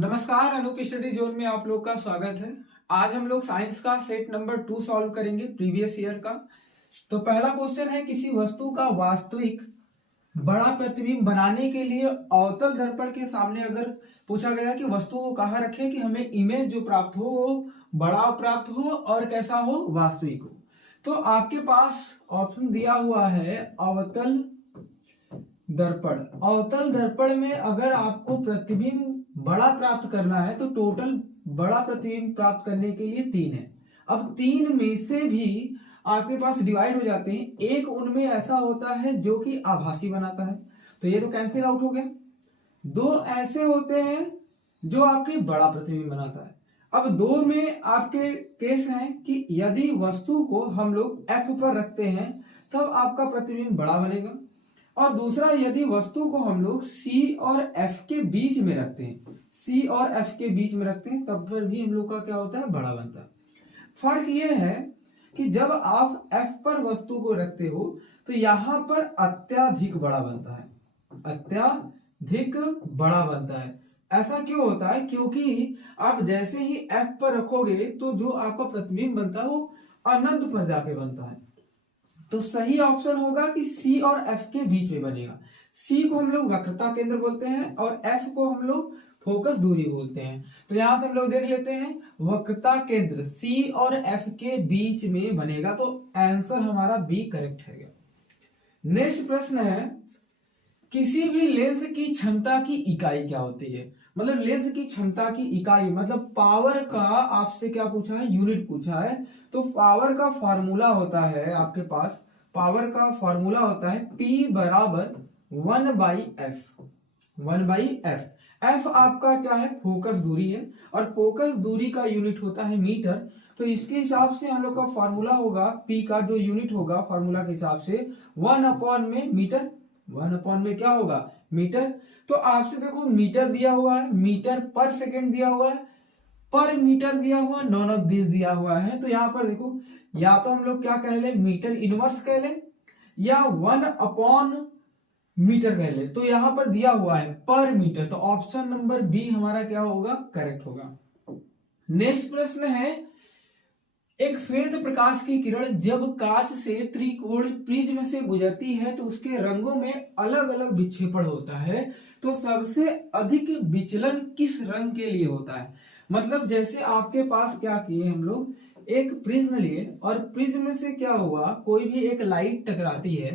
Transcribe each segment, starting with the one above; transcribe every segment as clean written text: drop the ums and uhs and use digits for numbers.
नमस्कार, Anoop study zone में आप लोग का स्वागत है। आज हम लोग साइंस का सेट नंबर 2 सॉल्व करेंगे प्रीवियस ईयर का। तो पहला क्वेश्चन है, किसी वस्तु का वास्तविक बड़ा प्रतिबिंब बनाने के लिए अवतल दर्पण के सामने अगर पूछा गया कि वस्तु को कहाँ रखें कि हमें इमेज जो प्राप्त हो वो बड़ा प्राप्त हो और कैसा हो, वास्तविक हो। तो आपके पास ऑप्शन दिया हुआ है अवतल दर्पण। अवतल दर्पण में अगर आपको प्रतिबिंब बड़ा प्राप्त करना है तो टोटल बड़ा प्रतिबिंब प्राप्त करने के लिए 3 है। अब 3 में से भी आपके पास डिवाइड हो जाते हैं, एक उनमें ऐसा होता है जो कि आभासी बनाता है, तो ये तो कैंसिल आउट हो गया। 2 ऐसे होते हैं जो आपके बड़ा प्रतिबिंब बनाता है। अब 2 में आपके केस हैं कि यदि वस्तु को हम लोग F पर रखते हैं तब आपका प्रतिबिंब बड़ा बनेगा, और दूसरा यदि वस्तु को हम लोग C और F के बीच में रखते हैं, C और F के बीच में रखते हैं तब पर भी हम लोग का क्या होता है, बड़ा बनता है। फर्क ये है कि जब आप F पर वस्तु को रखते हो तो यहां पर अत्यधिक बड़ा बनता है, अत्यधिक बड़ा बनता है। ऐसा क्यों होता है? क्योंकि आप जैसे ही F पर रखोगे तो जो आपका प्रतिबिंब बनता है वो अनंत पर जाके बनता है। तो सही ऑप्शन होगा कि C और F के बीच में बनेगा। C को हम लोग वक्रता केंद्र बोलते हैं और F को हम लोग फोकस दूरी बोलते हैं। तो यहां से हम लोग देख लेते हैं, वक्रता केंद्र C और F के बीच में बनेगा, तो आंसर हमारा बी करेक्ट है। नेक्स्ट प्रश्न है, किसी भी लेंस की क्षमता की इकाई क्या होती है? मतलब लेंस की क्षमता की इकाई मतलब पावर का आपसे क्या पूछा है, यूनिट पूछा है। तो पावर का फार्मूला होता है आपके पास, पावर का फार्मूला होता है P बराबर 1/f। 1/f। f आपका क्या है, फोकस दूरी है, और फोकस दूरी का यूनिट होता है मीटर। तो इसके हिसाब से हम लोग का फार्मूला होगा, P का जो यूनिट होगा फार्मूला के हिसाब से 1 में मीटर, 1 में क्या होगा, मीटर। तो आपसे देखो मीटर दिया हुआ है, मीटर पर सेकेंड दिया हुआ है, पर मीटर दिया हुआ, नॉन ऑफ दिस दिया हुआ है। तो यहाँ पर देखो, या तो हम लोग क्या कह ले, मीटर इनवर्स कह ले, या 1 मीटर कह ले। तो यहाँ पर दिया हुआ है पर मीटर, तो ऑप्शन नंबर बी हमारा क्या होगा, करेक्ट होगा। नेक्स्ट प्रश्न है, एक श्वेत प्रकाश की किरण जब कांच से त्रिकोण प्रिज्म से गुजरती है तो उसके रंगों में अलग अलग विक्षेपण होता है, तो सबसे अधिक विचलन किस रंग के लिए होता है? मतलब जैसे आपके पास क्या किए हम लोग, एक प्रिज्म लिए और प्रिज्म से क्या हुआ, कोई भी एक लाइट टकराती है,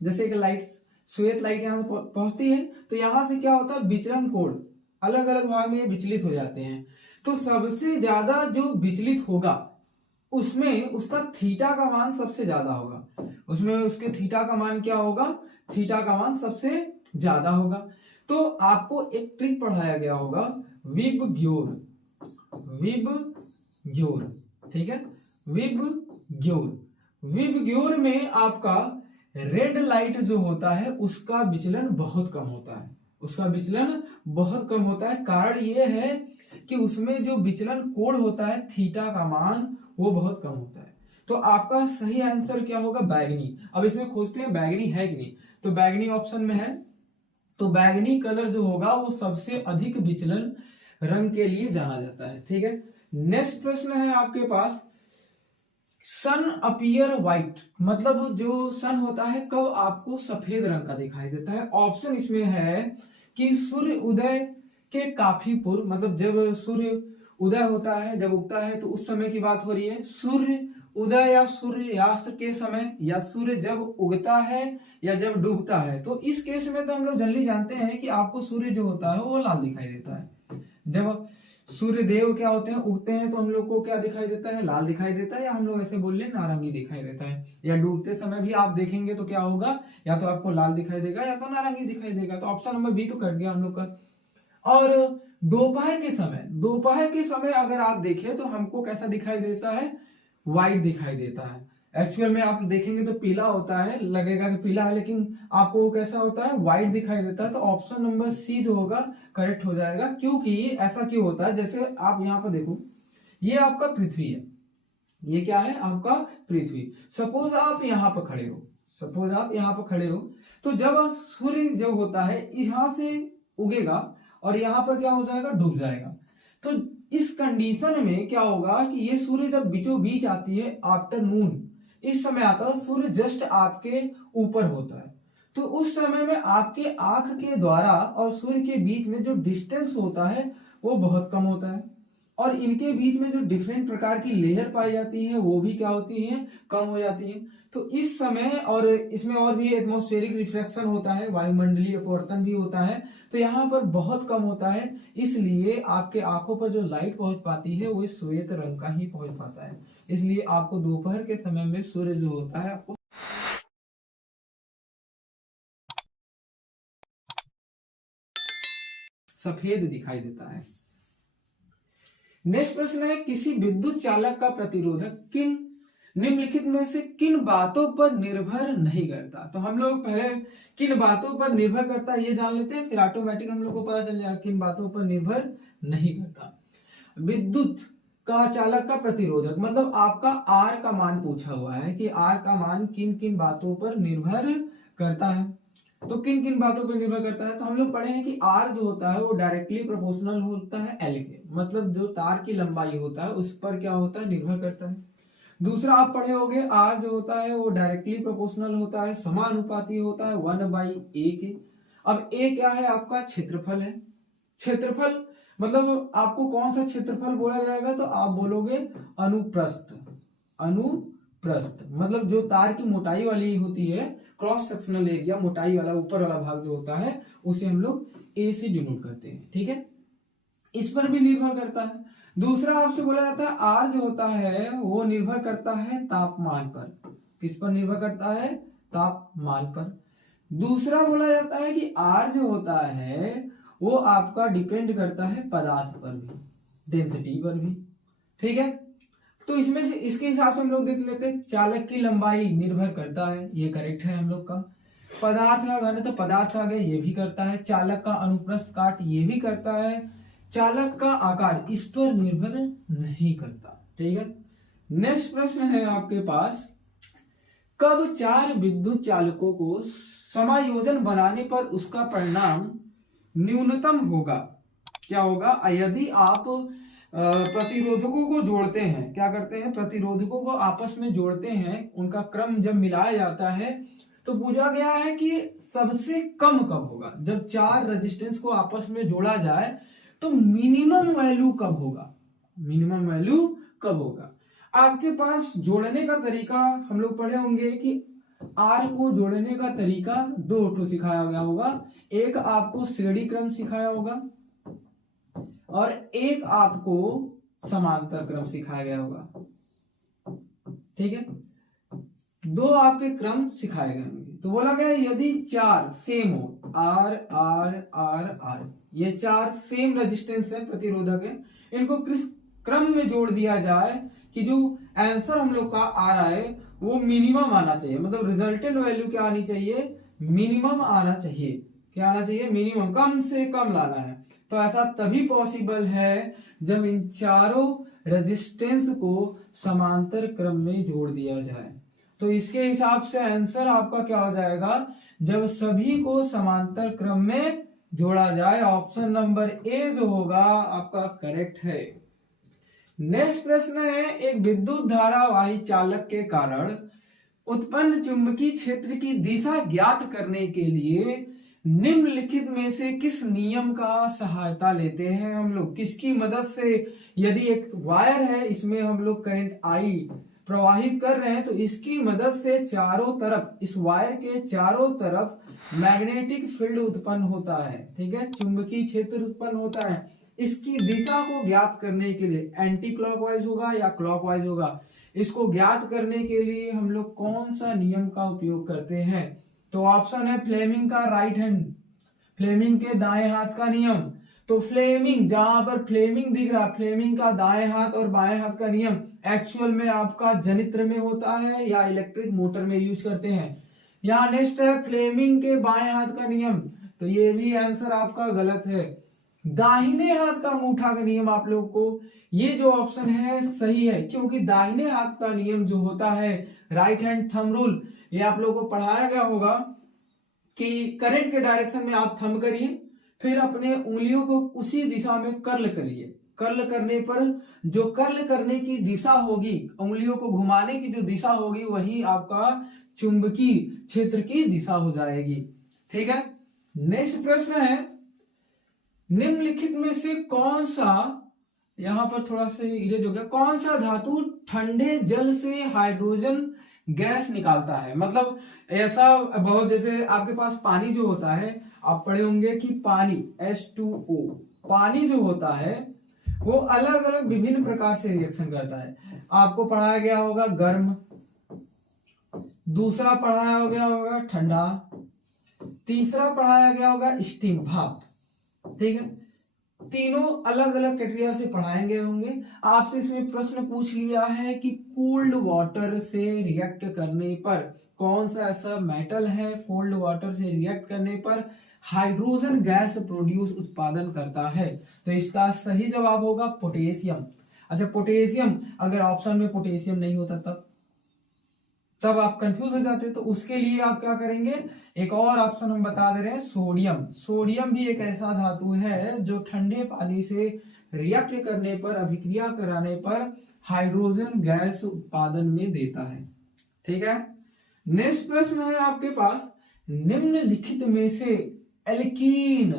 जैसे एक लाइट, श्वेत लाइट यहां से पहुंचती है, तो यहां से क्या होता है, विचलन कोण अलग अलग भाग में विचलित हो जाते हैं। तो सबसे ज्यादा जो विचलित होगा उसमें उसका थीटा का मान सबसे ज्यादा होगा, उसमें उसके थीटा का मान क्या होगा, थीटा का मान सबसे ज्यादा होगा। तो आपको एक ट्रिक पढ़ाया गया होगा, विबग्योर, विबग्योर, ठीक है, विबग्योर। विबग्योर में आपका रेड लाइट जो होता है उसका विचलन बहुत कम होता है, उसका विचलन बहुत कम होता है। कारण ये है कि उसमें जो विचलन कोण होता है, थीटा का मान वो बहुत कम होता है। तो आपका सही आंसर क्या होगा, बैगनी। अब इसमें खोजते हैं बैगनी है कि नहीं, तो बैगनी ऑप्शन में है, तो बैगनी कलर जो होगा वो सबसे अधिक विचलन रंग के लिए जाना जाता है, ठीक है। नेक्स्ट प्रश्न है आपके पास, सन अपीयर व्हाइट, मतलब जो सन होता है कब आपको सफेद रंग का दिखाई देता है? ऑप्शन इसमें है कि सूर्य उदय के काफी पूर्व, मतलब जब सूर्य उदय होता है, जब उगता है तो उस समय की बात हो रही है, सूर्य उदय या सूर्यास्त के समय, या सूर्य जब उगता है या जब डूबता है। तो इस केस में तो हम लोग जल्दी जानते हैं कि आपको सूर्य जो होता है वो लाल दिखाई देता है। जब सूर्य देव क्या होते हैं, उगते हैं, तो हम लोग को क्या दिखाई देता है, लाल दिखाई देता है, या हम लोग ऐसे बोल ले नारंगी दिखाई देता है। या डूबते समय भी आप देखेंगे तो क्या होगा, या तो आपको लाल दिखाई देगा या तो नारंगी दिखाई देगा। तो ऑप्शन नंबर बी तो कट गया हम लोग का। और दोपहर के समय अगर आप देखें तो हमको कैसा दिखाई देता है, व्हाइट दिखाई देता है। एक्चुअल में आप देखेंगे तो पीला होता है, लगेगा कि पीला है, लेकिन आपको कैसा होता है, व्हाइट दिखाई देता है। तो ऑप्शन नंबर सी जो होगा करेक्ट हो जाएगा। क्योंकि ऐसा क्यों होता है, जैसे आप यहाँ पर देखो, ये आपका पृथ्वी है, ये क्या है आपका पृथ्वी। सपोज आप यहाँ पर खड़े हो, तो जब सूर्य जो होता है यहां से उगेगा और यहाँ पर क्या हो जाएगा, डूब जाएगा। तो इस कंडीशन में क्या होगा कि ये सूर्य जब बीचों बीच आती है आफ्टरनून, इस समय आता है, सूर्य जस्ट आपके ऊपर होता है, तो उस समय में आपके आंख के द्वारा और सूर्य के बीच में जो डिस्टेंस होता है वो बहुत कम होता है, और इनके बीच में जो डिफरेंट प्रकार की लेयर पाई जाती है वो भी क्या होती है, कम हो जाती है। तो इस समय, और इसमें और भी एटमॉस्फेरिक रिफ्लेक्शन होता है, वायुमंडलीय अपवर्तन भी होता है, तो यहाँ पर बहुत कम होता है, इसलिए आपके आंखों पर जो लाइट पहुंच पाती है वो श्वेत रंग का ही पहुंच पाता है। इसलिए आपको दोपहर के समय में सूर्य जो होता है आपको सफेद दिखाई देता है। नेक्स्ट प्रश्न है, किसी विद्युत चालक का प्रतिरोधक किन निम्नलिखित में से किन बातों पर निर्भर नहीं करता। तो हम लोग पहले किन बातों पर निर्भर करता है ये जान लेते हैं, फिर ऑटोमेटिक हम लोग को पता चल जाएगा किन बातों पर निर्भर नहीं करता। विद्युत का चालक का प्रतिरोधक मतलब आपका आर का मान पूछा हुआ है कि आर का मान किन किन बातों पर निर्भर करता है। तो किन किन बातों पर निर्भर करता है, तो हम लोग पढ़े हैं कि आर जो होता है वो डायरेक्टली प्रोपोर्शनल होता है एल के, मतलब जो तार की लंबाई होता है उस पर क्या होता है, निर्भर करता है। दूसरा आप पढ़े होंगे आर जो होता है वो डायरेक्टली प्रोपोर्शनल होता है, समानुपाती होता है 1/a के। अब ए क्या है, आपका क्षेत्रफल है। क्षेत्रफल मतलब आपको कौन सा क्षेत्रफल बोला जाएगा, तो आप बोलोगे अनुप्रस्थ। अनुप्रस्थ मतलब जो तार की मोटाई वाली होती है, क्रॉस सेक्शनल एरिया, मोटाई वाला ऊपर वाला भाग जो होता है उसे हम लोग ए से डिनोट करते हैं, ठीक है। इस पर भी निर्भर करता है। दूसरा आपसे बोला जाता है आर जो होता है वो निर्भर करता है तापमान पर। किस पर निर्भर करता है, तापमान पर। दूसरा बोला जाता है कि आर जो होता है वो आपका डिपेंड करता है पदार्थ पर भी, डेंसिटी पर भी, ठीक है। तो इसमें से इसके हिसाब से हम लोग देख लेते हैं, चालक की लंबाई निर्भर करता है, ये करेक्ट है हम लोग का। पदार्थ का घनत्व, पदार्थ आ गया, ये भी करता है। चालक का अनुप्रस्थ काट, ये भी करता है। चालक का आकार इस पर निर्भर नहीं करता, ठीक है। नेक्स्ट प्रश्न है आपके पास, कब 4 विद्युत चालकों को समायोजन बनाने पर उसका परिणाम न्यूनतम होगा। क्या होगा, यदि आप प्रतिरोधकों को जोड़ते हैं, क्या करते हैं, प्रतिरोधकों को आपस में जोड़ते हैं, उनका क्रम जब मिलाया जाता है तो पूछा गया है कि सबसे कम कब होगा। जब 4 रेजिस्टेंस को आपस में जोड़ा जाए तो मिनिमम वैल्यू कब होगा, मिनिमम वैल्यू कब होगा। आपके पास जोड़ने का तरीका हम लोग पढ़े होंगे कि आर को जोड़ने का तरीका 2 सिखाया गया होगा। एक आपको श्रेणी क्रम सिखाया होगा और एक आपको समांतर क्रम सिखाया गया होगा, ठीक है। 2 आपके क्रम सिखाए गए होंगे। तो बोला गया यदि 4 सेम हो, आर आर आर आर, ये 4 सेम रेजिस्टेंस है, प्रतिरोधक है, इनको किस क्रम में जोड़ दिया जाए कि जो आंसर हम लोग का आ रहा है वो मिनिमम आना चाहिए, मतलब रिजल्टेंट वैल्यू क्या आनी चाहिए, मिनिमम आना चाहिए। क्या आना चाहिए, मिनिमम, कम से कम लाना है। तो ऐसा तभी पॉसिबल है जब इन चारों रेजिस्टेंस को समांतर क्रम में जोड़ दिया जाए। तो इसके हिसाब से आंसर आपका क्या हो जाएगा, जब सभी को समांतर क्रम में जोड़ा जाए। ऑप्शन नंबर ए जो होगा आपका करेक्ट है। नेक्स्ट प्रश्न है, एक विद्युत धारावाही चालक के कारण उत्पन्न चुंबकीय क्षेत्र की दिशा ज्ञात करने के लिए निम्नलिखित में से किस नियम का सहायता लेते हैं हम लोग, किसकी मदद से। यदि एक वायर है, इसमें हम लोग करंट आई प्रवाहित कर रहे हैं, तो इसकी मदद से चारों तरफ, इस वायर के चारों तरफ मैग्नेटिक फील्ड उत्पन्न होता है, ठीक है, चुंबकीय क्षेत्र उत्पन्न होता है। इसकी दिशा को ज्ञात करने के लिए एंटी क्लॉकवाइज होगा या क्लॉकवाइज होगा, इसको ज्ञात करने के लिए हम लोग कौन सा नियम का उपयोग करते हैं। तो ऑप्शन है फ्लेमिंग का राइट हैंड, फ्लेमिंग के दाएं हाथ का नियम। तो फ्लेमिंग, जहां पर फ्लेमिंग दिख रहा है, फ्लेमिंग का दाएं हाथ और बाएं हाथ का नियम एक्चुअल में आपका जनित्र में होता है या इलेक्ट्रिक मोटर में यूज करते हैं। यहाँ नेक्स्ट है फ्लेमिंग के बाएं हाथ का नियम, तो ये भी आंसर आपका गलत है। दाहिने हाथ का अंगूठा का नियम आप लोग को, ये जो ऑप्शन है सही है, क्योंकि दाहिने हाथ का नियम जो होता है राइट हैंड थंब रूल, ये आप लोगों को पढ़ाया गया होगा कि करंट के डायरेक्शन में आप थंब करिए, फिर अपने उंगलियों को उसी दिशा में कर्ल करिए। कर्ल करने पर जो कर्ल करने की दिशा होगी, उंगलियों को घुमाने की जो दिशा होगी, वही आपका चुंबकीय क्षेत्र की दिशा हो जाएगी। ठीक है। नेक्स्ट प्रश्न है, निम्नलिखित में से कौन सा, यहां पर थोड़ा सा इरेज हो गया, कौन सा धातु ठंडे जल से हाइड्रोजन गैस निकालता है? मतलब ऐसा बहुत, जैसे आपके पास पानी जो होता है, आप पढ़े होंगे कि पानी H2O, पानी जो होता है वो अलग अलग विभिन्न प्रकार से रिएक्शन करता है। आपको पढ़ाया गया होगा गर्म, दूसरा पढ़ाया गया होगा ठंडा, तीसरा पढ़ाया गया होगा स्टीम, भाप। ठीक है, तीनों अलग अलग कैटेगरी से पढ़ाएंगे होंगे। आपसे इसमें प्रश्न पूछ लिया है कि कोल्ड वाटर से रिएक्ट करने पर कौन सा ऐसा मेटल है, कोल्ड वाटर से रिएक्ट करने पर हाइड्रोजन गैस प्रोड्यूस उत्पादन करता है? तो इसका सही जवाब होगा पोटेशियम। अच्छा, पोटेशियम, अगर ऑप्शन में पोटेशियम नहीं होता तब आप कंफ्यूज हो जाते, तो उसके लिए आप क्या करेंगे, एक और ऑप्शन हम बता दे रहे हैं, सोडियम। सोडियम भी एक ऐसा धातु है जो ठंडे पानी से रिएक्ट करने पर, अभिक्रिया कराने पर हाइड्रोजन गैस उत्पादन में देता है। ठीक है। नेक्स्ट प्रश्न है आपके पास, निम्नलिखित में से एल्कीन,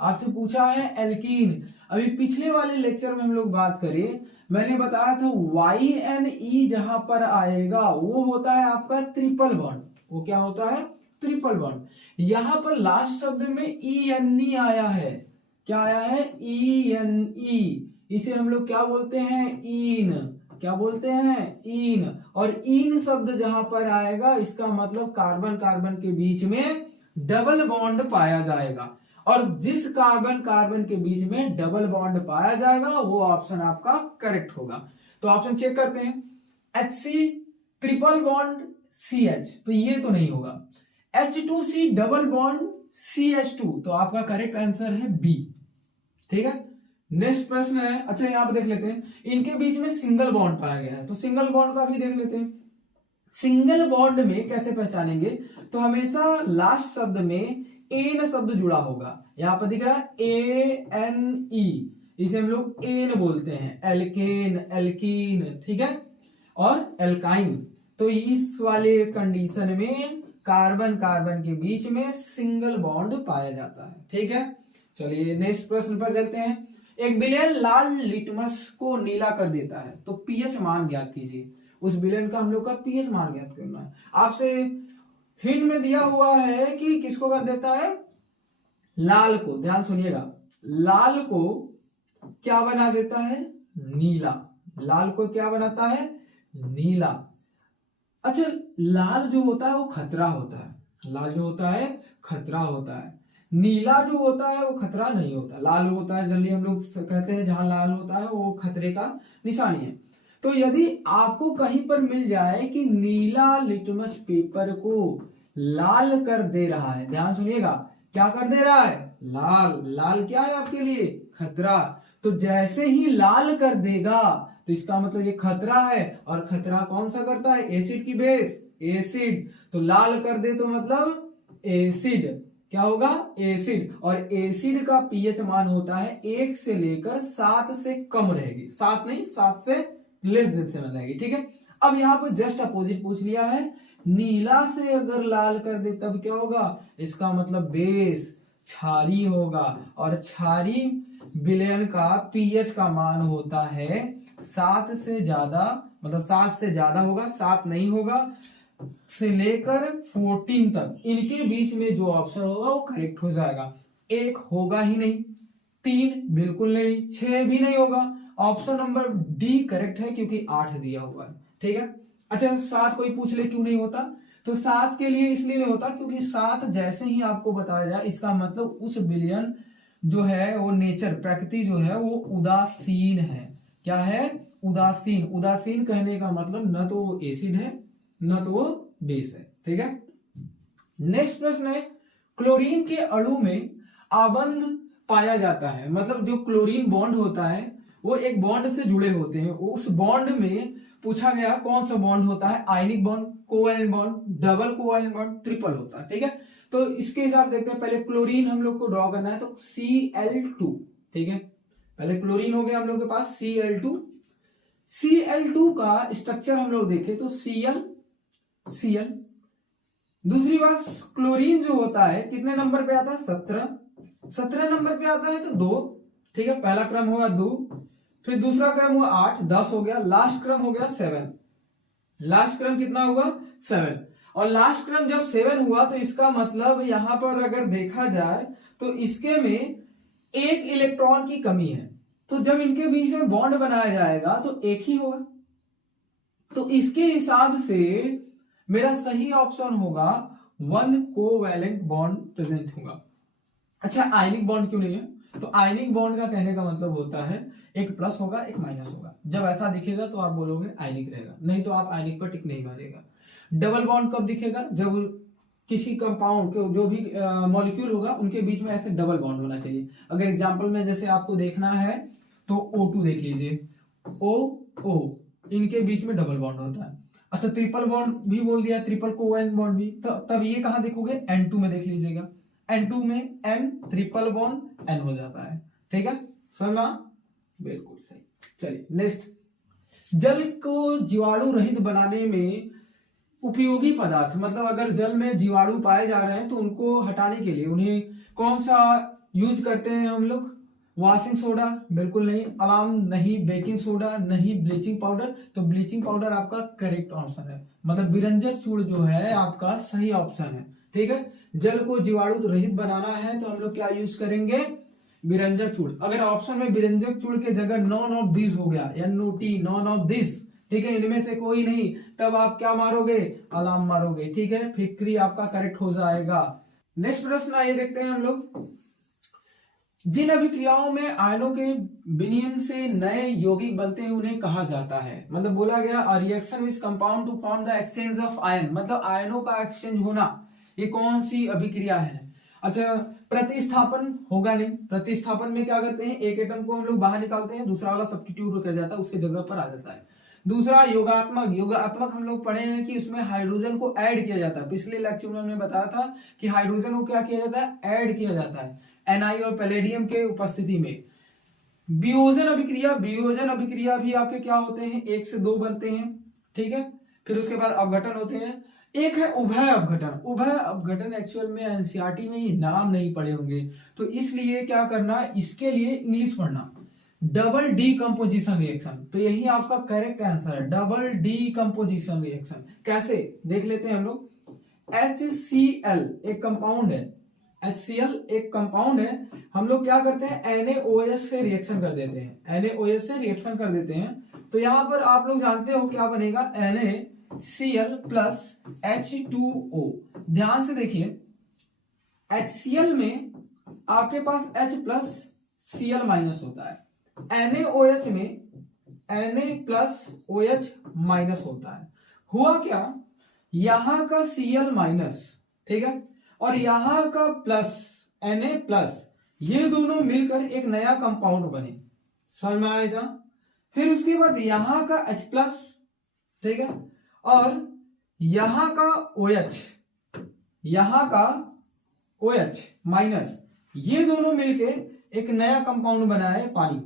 आपसे पूछा है एल्कीन। अभी पिछले वाले लेक्चर में हम लोग बात करें, मैंने बताया था YNE जहां पर आएगा वो होता है आपका ट्रिपल बॉन्ड। वो क्या होता है? Triple bond. यहां पर लास्ट शब्द में ENE आया है। क्या आया है? ENE। इसे हम लोग क्या बोलते हैं? ईन। क्या बोलते हैं? ईन। और ईन शब्द जहां पर आएगा, इसका मतलब कार्बन कार्बन के बीच में डबल बॉन्ड पाया जाएगा। और जिस कार्बन कार्बन के बीच में डबल बॉन्ड पाया जाएगा वो ऑप्शन आपका करेक्ट होगा। तो ऑप्शन चेक करते हैं, HC ट्रिपल बॉन्ड CH, तो ये तो नहीं होगा। H2C डबल बॉन्ड CH2, तो आपका करेक्ट आंसर है B। ठीक है। नेक्स्ट प्रश्न है, अच्छा यहां पर देख लेते हैं, इनके बीच में सिंगल बॉन्ड पाया गया है, तो सिंगल बॉन्ड का भी देख लेते हैं। सिंगल बॉन्ड में कैसे पहचानेंगे? तो हमेशा लास्ट शब्द में एन शब्द जुड़ा होगा। यहां पर दिख रहा है ANE, इसे हम लोग एन बोलते हैं, एल्केन, एल्कीन। ठीक है। और एल्काइन, तो इस वाले कंडीशन में कार्बन कार्बन के बीच में सिंगल बॉन्ड पाया जाता है। ठीक है। चलिए नेक्स्ट प्रश्न पर चलते हैं। एक विलेन लाल लिटमस को नीला कर देता है, तो पीएच मान ज्ञात कीजिए। उस विलेन का हम लोग का पीएच मान ज्ञात करना है। आपसे हिंट में दिया हुआ है कि किसको कर देता है? लाल को। ध्यान सुनिएगा, लाल को क्या बना देता है? नीला। लाल को क्या बनाता है? नीला। अच्छा, लाल जो होता है वो खतरा होता है। लाल जो होता है खतरा होता है, नीला जो होता है वो खतरा नहीं होता। लाल होता है, जनरली हम लोग कहते हैं जहां लाल होता है वो खतरे का निशानी है। तो यदि आपको कहीं पर मिल जाए कि नीला लिटमस पेपर को लाल कर दे रहा है, ध्यान सुनिएगा, क्या कर दे रहा है? लाल। लाल क्या है आपके लिए? खतरा। तो जैसे ही लाल कर देगा तो इसका मतलब ये खतरा है, और खतरा कौन सा करता है? एसिड की बेस, एसिड। तो लाल कर दे तो मतलब एसिड। क्या होगा? एसिड। और एसिड का पीएच मान होता है 1 से लेकर 7 से कम रहेगी। 7 नहीं, 7 से लेस देन से रहेगी। ठीक है। अब यहाँ पर जस्ट अपोजिट पूछ लिया है, नीला से अगर लाल कर दे तब क्या होगा? इसका मतलब बेस, क्षारी होगा। और क्षारी विलयन का पीएच का मान होता है 7 से ज्यादा, मतलब 7 से ज्यादा होगा, 7 नहीं होगा, से लेकर 14 तक, इनके बीच में जो ऑप्शन होगा वो करेक्ट हो जाएगा। 1 होगा ही नहीं, 3 बिल्कुल नहीं, 6 भी नहीं होगा। ऑप्शन नंबर डी करेक्ट है क्योंकि 8 दिया हुआ है। ठीक है। अच्छा, 7 कोई पूछ ले क्यों नहीं होता? तो 7 के लिए इसलिए नहीं होता क्योंकि 7 जैसे ही आपको बताया जाए, इसका मतलब उस विलयन जो है वो नेचर, प्रकृति जो है वो उदासीन है। क्या है? उदासीन। उदासीन कहने का मतलब न तो वो एसिड है न तो वो बेस है। ठीक है। नेक्स्ट प्रश्न है, क्लोरीन के अणु में आबंध पाया जाता है, मतलब जो क्लोरीन बॉन्ड होता है वो एक बॉन्ड से जुड़े होते हैं। उस बॉन्ड में पूछा गया कौन सा बॉन्ड होता है? Ionic bond, covalent bond, double covalent bond, triple होता है। ठीक है। तो इसके हिसाब देखते हैं। पहले क्लोरीन हम लोग को ड्रॉ करना है, तो Cl2, ठीक है। पहले क्लोरीन हो गया हम लोग के पास Cl2। Cl2 का स्ट्रक्चर हम लोग देखें तो Cl। दूसरी बात, क्लोरीन जो होता है कितने नंबर पे आता है? 17 नंबर पे आता है, तो 2, ठीक है। पहला क्रम होगा 2, फिर दूसरा क्रम हुआ 8, 10 हो गया, लास्ट क्रम हो गया 7। लास्ट क्रम कितना हुआ? 7। और लास्ट क्रम जब 7 हुआ तो इसका मतलब यहां पर अगर देखा जाए तो इसके में एक इलेक्ट्रॉन की कमी है, तो जब इनके बीच में बॉन्ड बनाया जाएगा तो एक ही होगा। तो इसके हिसाब से मेरा सही ऑप्शन होगा 1 कोवैलेंट बॉन्ड प्रेजेंट होगा। अच्छा, आयनिक बॉन्ड क्यों नहीं है? तो आयनिक बॉन्ड का कहने का मतलब होता है एक प्लस होगा एक माइनस होगा। जब ऐसा दिखेगा तो आप बोलोगे आयनिक रहेगा, नहीं तो आप आयनिक पर टिक नहीं मारेगा। डबल बॉन्ड कब दिखेगा? जब किसी कंपाउंड के जो भी मॉलिक्यूल होगा उनके बीच में ऐसे डबल बॉन्ड होना चाहिए। अगर एग्जांपल में जैसे आपको देखना है तो O2 देख लीजिए, O इनके बीच में डबल बॉन्ड होता है। अच्छा, ट्रिपल बॉन्ड भी बोल दिया, ट्रिपल कोवैलेंट बॉन्ड भी, तो तब ये कहां देखोगे? N2 में देख लीजिएगा। N2 में N ट्रिपल बॉन्ड N हो जाता है, ठीक है। समझना? बिल्कुल सही। चलिए नेक्स्ट, जल को जीवाणु रहित बनाने में उपयोगी पदार्थ, मतलब अगर जल में जीवाणु पाए जा रहे हैं तो उनको हटाने के लिए उन्हें कौन सा यूज करते हैं हम लोग? Washing soda? बिल्कुल नहीं। अलार्म? नहीं। Baking soda? नहीं। Bleaching powder? तो ब्लीचिंग पाउडर आपका करेक्ट ऑप्शन है, मतलब विरंजक चूर्ण जो है आपका सही ऑप्शन है, ठीक है। जल को जीवाणु रहित बनाना है तो हम लोग क्या यूज करेंगे? विरंजक चूर्ण। अगर ऑप्शन में विरंजक चूर्ण के जगह नॉन ऑफ दिस हो गया, NOT, नॉन ऑफ दिस, ठीक है, इनमें से कोई नहीं, तब आप क्या मारोगे? अलार्म मारोगे, ठीक है। फिक्री आपका करेक्ट हो जाएगा। नेक्स्ट प्रश्न आइए देखते हैं हम लोग। जिन अभिक्रियाओं में आयनों के विनिमय से नए यौगिक बनते हैं उन्हें कहा जाता है, मतलब बोला गया reaction which compound to form the exchange of ion, मतलब आयनों का एक्सचेंज होना, ये कौन सी अभिक्रिया है? अच्छा, प्रतिस्थापन होगा नहीं। प्रतिस्थापन में क्या करते हैं? एक एटम को हम लोग बाहर निकालते हैं, दूसरा वाला सब्स्टिट्यूट कर जाता है, उसके जगह पर आ जाता है। दूसरा योगात्मक हम लोग पढ़े हैं कि उसमें हाइड्रोजन को ऐड किया जाता है। पिछले लेक्चर में हमने बताया था कि हाइड्रोजन को क्या किया जाता है? ऐड किया जाता है Ni और पैलेडियम के उपस्थिति में। वियोजन अभिक्रिया भी आपके क्या होते हैं? 1 से 2 बनते हैं, ठीक है। फिर उसके बाद अपघटन होते हैं। एक है उभय अपघटन एक्चुअल में एनसीईआरटी में ये नाम नहीं पढ़े होंगे, तो इसलिए क्या करना, इसके लिए इंग्लिश पढ़ना। डबल डीकंपोजिशन रिएक्शन, तो यही आपका करेक्ट आंसर है, डबल डीकंपोजिशन रिएक्शन। कैसे देख लेते हैं हम लोग। HCl एक कंपाउंड है, HCl एक कंपाउंड है, हम लोग क्या करते हैं? NaOH से रिएक्शन कर देते हैं, NaOH से रिएक्शन कर देते हैं। तो यहां पर आप लोग जानते हो क्या बनेगा? NaCl plus H2O। ध्यान से देखिए, HCl में आपके पास H प्लस Cl माइनस होता है, NaOH में Na प्लस OH माइनस होता है। हुआ क्या? यहां का Cl माइनस, ठीक है, और यहां का प्लस Na प्लस, ये दोनों मिलकर एक नया कंपाउंड बने। समझ में आएगा? फिर उसके बाद यहां का H प्लस, ठीक है, और यहां का OH माइनस, ये दोनों मिलकर एक नया कंपाउंड बना है पानी।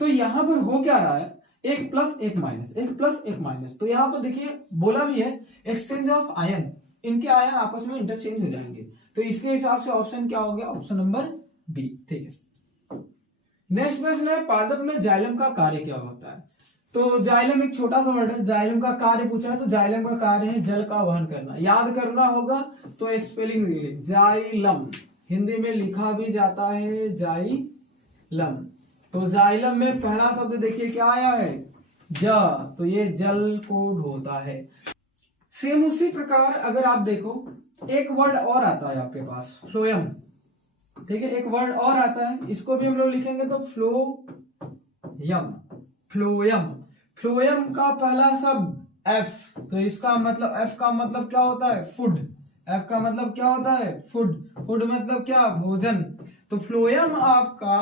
तो यहां पर हो क्या रहा है? एक प्लस एक माइनस, एक प्लस एक माइनस। तो यहां पर देखिए बोला भी है एक्सचेंज ऑफ आयन, इनके आयन आपस में इंटरचेंज हो जाएंगे। तो इसके हिसाब से ऑप्शन क्या हो गया? ऑप्शन नंबर बी, ठीक है। नेक्स्ट प्रश्न है, पादप में जाइलम का कार्य क्या होता है? तो जाइलम एक छोटा सा वर्ड है, जाइलम का कार्य पूछा है, तो जाइलम का कार्य है जल का वहन करना। याद करना होगा तो स्पेलिंग देखिए, जाइलम हिंदी में लिखा भी जाता है जाइलम। तो जाइलम में पहला शब्द देखिए क्या आया है? ज, तो ये जल को ढोता है। सेम उसी प्रकार अगर आप देखो, एक वर्ड और आता है आपके पास, फ्लोएम, ठीक है, एक वर्ड और आता है, इसको भी हम लोग लिखेंगे तो फ्लोएम। फ्लोएम का पहला शब्द एफ, तो इसका मतलब एफ का मतलब क्या होता है? फूड। एफ का मतलब क्या होता है? फूड। फूड मतलब क्या? भोजन। तो फ्लोएम आपका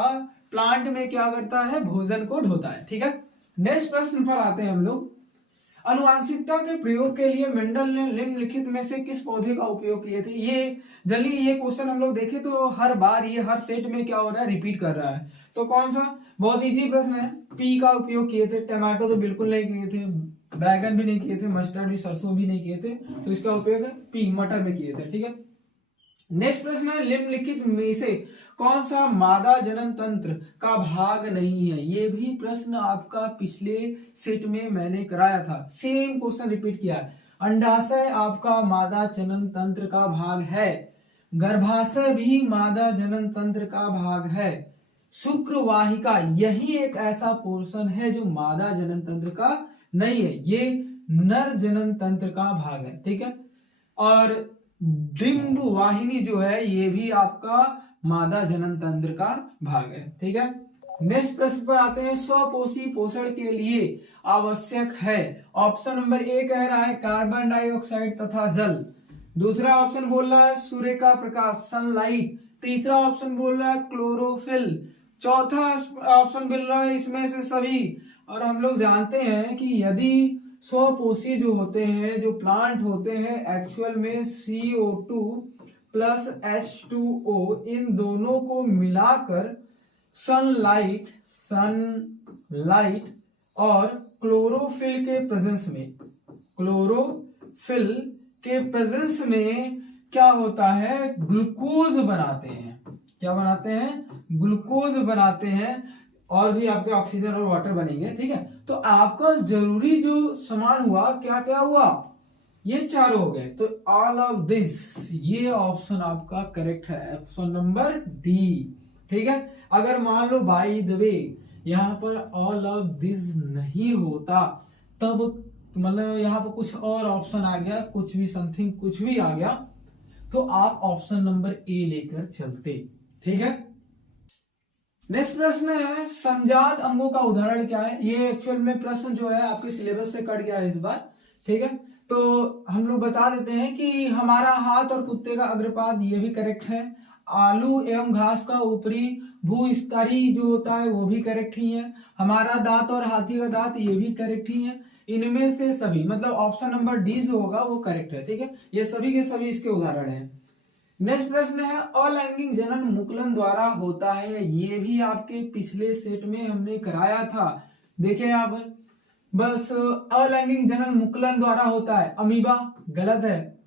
प्लांट में क्या करता है? भोजन को ढोता है, ठीक है। नेक्स्ट प्रश्न पर आते हैं हम लोग। अनुवांशिकता के प्रयोग के लिए मेंडल ने निम्नलिखित में से किस पौधे का उपयोग किए थे? ये क्वेश्चन हम लोग देखें तो हर बार ये हर सेट में क्या हो रहा है, रिपीट कर रहा है। तो कौन सा? बहुत इजी प्रश्न है। पी का उपयोग किए थे। टमाटो तो बिल्कुल नहीं किए थे, बैगन भी नहीं किए थे, मस्टर्ड भी, सरसों भी नहीं किए थे, तो इसका उपयोग पी मटर में किए थे। ठीक है, नेक्स्ट प्रश्न है, निम्नलिखित में से कौन सा मादा जनन तंत्र का भाग नहीं है? ये भी प्रश्न आपका पिछले सेट में मैंने कराया था, सेम क्वेश्चन रिपीट किया है। अंडाशय आपका मादा जनन तंत्र का भाग है, गर्भाशय भी मादा जनन तंत्र का भाग है, शुक्रवाहिका यही एक ऐसा पोर्शन है जो मादा जनन तंत्र का नहीं है, ये नर जनन तंत्र का भाग है। ठीक है, और डिंब वाहिनी जो है ये भी आपका मादा जनन तंत्र का भाग है। ठीक है, नेक्स्ट प्रश्न पर आते हैं। स्वपोषी पोषण के लिए आवश्यक है, ऑप्शन नंबर ए कह रहा है कार्बन डाइऑक्साइड तथा जल, दूसरा ऑप्शन बोल रहा है सूर्य का प्रकाश, सनलाइट, तीसरा ऑप्शन बोल रहा है क्लोरोफिल, चौथा ऑप्शन बोल रहा है इसमें से सभी। और हम लोग जानते हैं कि यदि स्वपोषी जो होते हैं, जो प्लांट होते हैं, एक्चुअल में CO2 प्लस H2O इन दोनों को मिलाकर सनलाइट और क्लोरोफिल के प्रेजेंस में क्या होता है, ग्लूकोज बनाते हैं। क्या बनाते हैं? ग्लूकोज बनाते हैं, और भी आपके ऑक्सीजन और वाटर बनेंगे। ठीक है, तो आपका जरूरी जो समान हुआ क्या क्या हुआ, ये चारों हो गए। तो ऑल ऑफ दिस, ये ऑप्शन आपका करेक्ट है, ऑप्शन नंबर डी। ठीक है, अगर मान लो बाय द वे यहाँ पर ऑल ऑफ दिस नहीं होता, तब मतलब यहाँ पर कुछ और ऑप्शन आ गया, कुछ भी समथिंग कुछ भी आ गया, तो आप ऑप्शन नंबर ए लेकर चलते। ठीक है, नेक्स्ट प्रश्न है, समजात अंगों का उदाहरण क्या है? ये एक्चुअल में प्रश्न जो है आपके सिलेबस से कट गया है इस बार। ठीक है, तो हम लोग बता देते हैं कि हमारा हाथ और कुत्ते का अग्रपाद, ये भी करेक्ट है। आलू एवं घास का ऊपरी भूस्तरीय जो होता है वो भी करेक्ट ही है। हमारा दांत और हाथी का दांत, ये भी करेक्ट ही है। इनमें से सभी, मतलब ऑप्शन नंबर डी जो होगा वो करेक्ट है। ठीक है, ये सभी के सभी इसके उदाहरण है। नेक्स्ट प्रश्न है, अलैंगिक जनन मुकुलन द्वारा होता है, ये भी आपके पिछले सेट में हमने कराया था। देखिए यहाँ पर बस अलैंगिक जनन मुकुलन द्वारा होता है। अमीबा गलत है,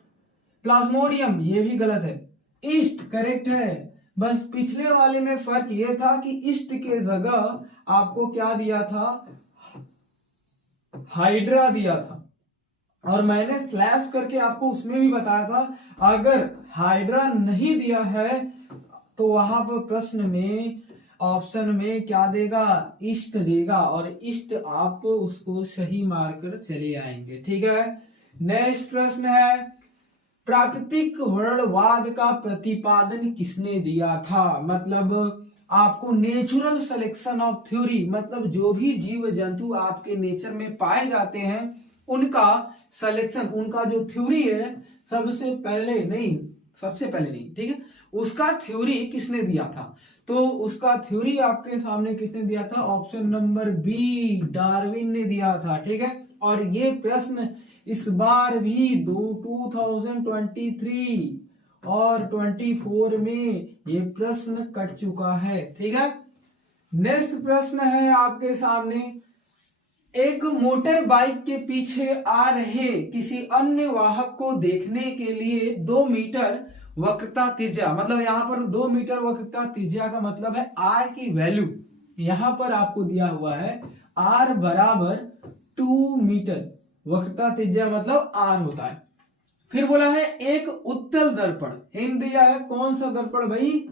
प्लाज्मोडियम ये भी गलत है, ईस्ट करेक्ट है। बस पिछले वाले में फर्क ये था कि ईस्ट के जगह आपको क्या दिया था, हाइड्रा दिया था, और मैंने स्लैश करके आपको उसमें भी बताया था अगर हाइड्रा नहीं दिया है तो वहां पर प्रश्न में ऑप्शन में क्या देगा, ईस्ट देगा, और ईस्ट आप उसको सही मारकर चले आएंगे। ठीक है, नेक्स्ट प्रश्न है, प्राकृतिक वर्णवाद का प्रतिपादन किसने दिया था? मतलब आपको नेचुरल सिलेक्शन ऑफ थ्योरी, मतलब जो भी जीव जंतु आपके नेचर में पाए जाते हैं उनका सिलेक्शन, उनका जो थ्योरी है सबसे पहले नहीं, ठीक है, उसका थ्योरी किसने दिया था? तो उसका थ्योरी आपके सामने किसने दिया था? ऑप्शन नंबर बी, डार्विन ने दिया था। ठीक है, और ये प्रश्न इस बार भी 2023 और 24 में ये प्रश्न कट चुका है। ठीक है, नेक्स्ट प्रश्न है आपके सामने, एक मोटर बाइक के पीछे आ रहे किसी अन्य वाहक को देखने के लिए 2 मीटर वक्रता त्रिज्या, मतलब यहाँ पर 2 मीटर वक्रता त्रिज्या का मतलब है आर की वैल्यू यहाँ पर आपको दिया हुआ है, आर बराबर 2 मीटर, वक्रता त्रिज्या मतलब आर होता है। फिर बोला है एक उत्तल दर्पण, हिंट दिया है, कौन सा दर्पण भाई?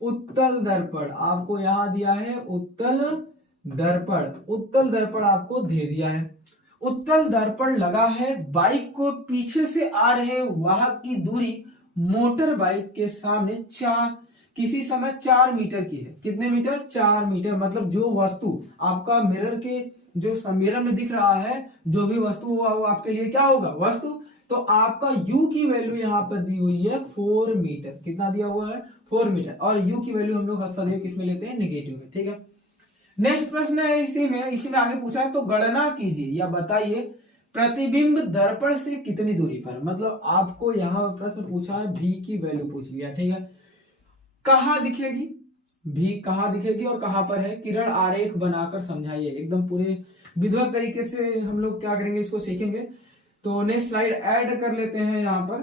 उत्तल दर्पण, आपको यहाँ दिया है उत्तल दर्पण आपको दे दिया है। उत्तल दर्पण लगा है, बाइक को पीछे से आ रहे वाहक की दूरी मोटर बाइक के सामने किसी समय 4 मीटर की है। कितने मीटर? 4 मीटर, मतलब जो वस्तु आपका मिरर के जो मिरर में दिख रहा है, जो भी वस्तु हुआ वो आपके लिए क्या होगा? वस्तु। तो आपका u की वैल्यू यहाँ पर दी हुई है 4 मीटर। कितना दिया हुआ है? 4 मीटर, और u की वैल्यू हम लोग सदैव किसमें लेते हैं? नेगेटिव में। ठीक है, नेक्स्ट प्रश्न है इसी में आगे पूछा है, तो गणना कीजिए या बताइए प्रतिबिंब दर्पण से कितनी दूरी पर, मतलब आपको यहाँ प्रश्न पूछा है भी की वैल्यू पूछ लिया, ठीक है। कहाँ दिखेगी भी, कहाँ दिखेगी और कहाँ पर है, किरण आरेख बनाकर समझाइए। एकदम पूरे विधिवत तरीके से हम लोग क्या करेंगे, इसको सीखेंगे। तो नेक्स्ट स्लाइड ऐड कर लेते हैं। यहाँ पर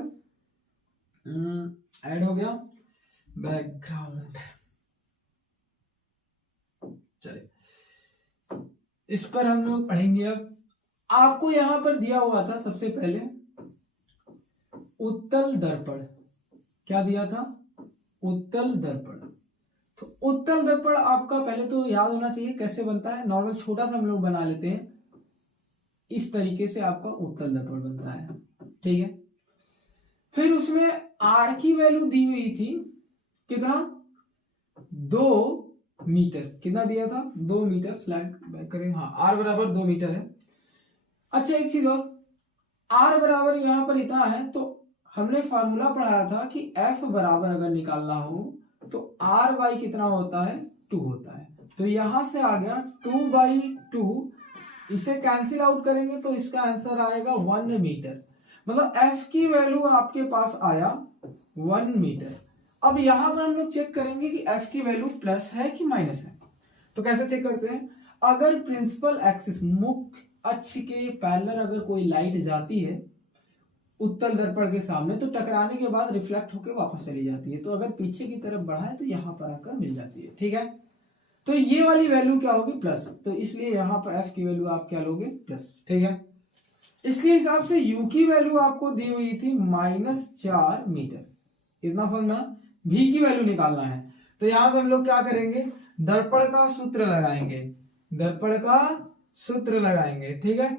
ऐड हो गया बैकग्राउंड, चलिए इस पर हम लोग पढ़ेंगे। अब आपको यहां पर दिया हुआ था सबसे पहले उत्तल दर्पण, क्या दिया था, उत्तल दर्पण। तो उत्तल दर्पण आपका पहले तो याद होना चाहिए कैसे बनता है। नॉर्मल छोटा सा हम लोग बना लेते हैं, इस तरीके से आपका उत्तल दर्पण बनता है, ठीक है। फिर उसमें आर की वैल्यू दी हुई थी, कितना, 2 मीटर। कितना दिया था, 2 मीटर। स्लाइड बैक करें, हाँ, आर बराबर 2 मीटर है। अच्छा एक चीज और, आर बराबर यहां पर इतना है, तो हमने फार्मूला पढ़ाया था कि एफ बराबर अगर निकालना हो तो आर बाई कितना होता है, 2 होता है। तो यहां से आ गया 2/2, इसे कैंसिल आउट करेंगे तो इसका आंसर आएगा 1 मीटर। मतलब एफ की वैल्यू आपके पास आया 1 मीटर। अब यहां पर हम लोग चेक करेंगे कि एफ की वैल्यू प्लस है कि माइनस है। तो कैसे चेक करते हैं, अगर प्रिंसिपल एक्सिस मुख्य अक्ष के पैरेलल अगर कोई लाइट जाती है उत्तल दर्पण के सामने, तो टकराने के बाद रिफ्लेक्ट होकर वापस चली जाती है। तो अगर पीछे की तरफ बढ़ा है तो यहां पर आकर मिल जाती है, ठीक है। तो ये वाली वैल्यू क्या होगी, प्लस। तो इसलिए यहां पर एफ की वैल्यू आप क्या लोगे, प्लस, ठीक है। इसके हिसाब से यू की वैल्यू आपको दी हुई थी -4 मीटर। इतना समझना, भी की वैल्यू निकालना है। तो यहां से हम लोग क्या करेंगे, दर्पण का सूत्र लगाएंगे, दर्पण का सूत्र लगाएंगे, ठीक है।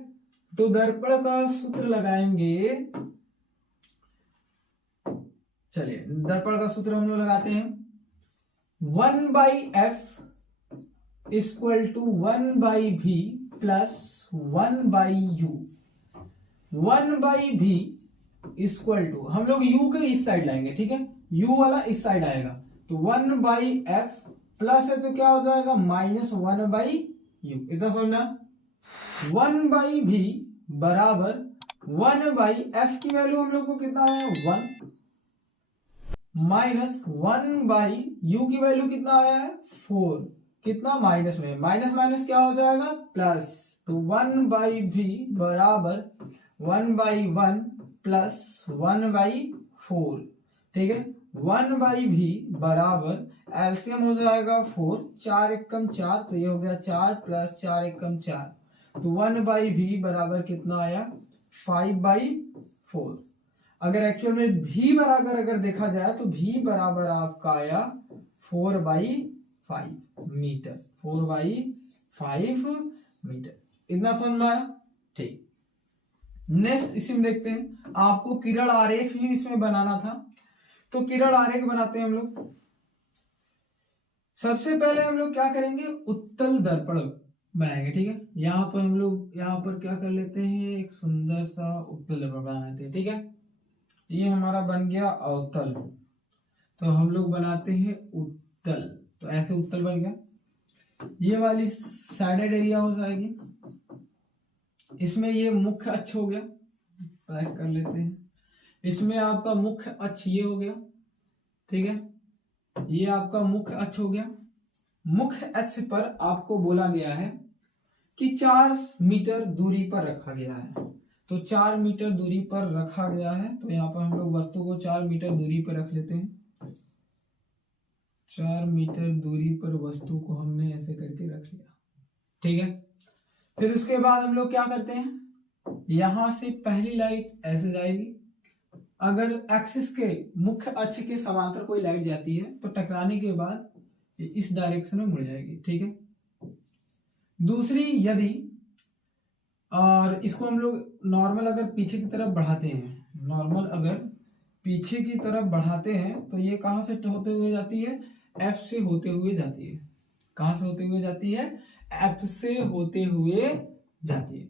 तो दर्पण का सूत्र लगाएंगे, चलिए दर्पण का सूत्र हम लोग लगाते हैं, 1/f equal to 1/v plus 1/u। 1/v equal to, हम लोग u के इस साइड लाएंगे, ठीक है, u वाला इस साइड आएगा। तो 1/f प्लस है तो क्या हो जाएगा, -1/u। इतना समझना, 1/v बराबर 1/f की वैल्यू हम लोग को कितना आया, 1, माइनस 1/u की वैल्यू कितना आया है, 4। कितना, माइनस में, माइनस माइनस क्या हो जाएगा, प्लस। तो 1/v बराबर 1/1 प्लस 1/4, ठीक है। 1/v बराबर एलसीएम हो जाएगा 4, 4 एकम 4, तो ये हो गया 4 प्लस 4 एकम 4। तो 1/v बराबर कितना आया, 5/4। अगर एक्चुअल में v बराबर अगर देखा जाए तो v बराबर आपका आया 4/5 मीटर, 4/5 मीटर। इतना समझ में आया, ठीक। नेक्स्ट इसी में देखते हैं, आपको किरण आरेख भी इसमें बनाना था। तो किरण आरेख बनाते हैं हम लोग। सबसे पहले हम लोग क्या करेंगे, उत्तल दर्पण बनाएंगे, ठीक है। यहाँ पर हम लोग यहाँ पर क्या कर लेते हैं, एक सुंदर सा उत्तल दर्पण बना लेते हैं, ठीक है। ये हमारा बन गया अवतल, तो हम लोग बनाते हैं उत्तल। तो ऐसे उत्तल बन गया, ये वाली साइडेड एरिया हो जाएगी, इसमें ये मुख्य अक्ष हो गया, पैक कर लेते हैं। इसमें आपका मुख्य अक्ष ये हो गया, ठीक है, ये आपका मुख्य अक्ष हो गया। मुख्य अक्ष पर आपको बोला गया है कि 4 मीटर दूरी पर रखा गया है। तो 4 मीटर दूरी पर रखा गया है, तो यहाँ पर हम लोग वस्तु को 4 मीटर दूरी पर रख लेते हैं। 4 मीटर दूरी पर वस्तु को हमने ऐसे करके रख लिया, ठीक है। फिर उसके बाद हम लोग क्या करते हैं, यहां से पहली लाइट ऐसे जाएगी। अगर एक्सिस के मुख्य अक्ष के समांतर कोई लाइट जाती है तो टकराने के बाद ये इस डायरेक्शन में मुड़ जाएगी, ठीक है। दूसरी, यदि, और इसको हम लोग नॉर्मल अगर पीछे की तरफ बढ़ाते हैं, नॉर्मल अगर पीछे की तरफ बढ़ाते हैं तो ये कहां से होते हुए जाती है, एफ से होते हुए जाती है। कहां से होते हुए जाती है, एफ से होते हुए जाती है।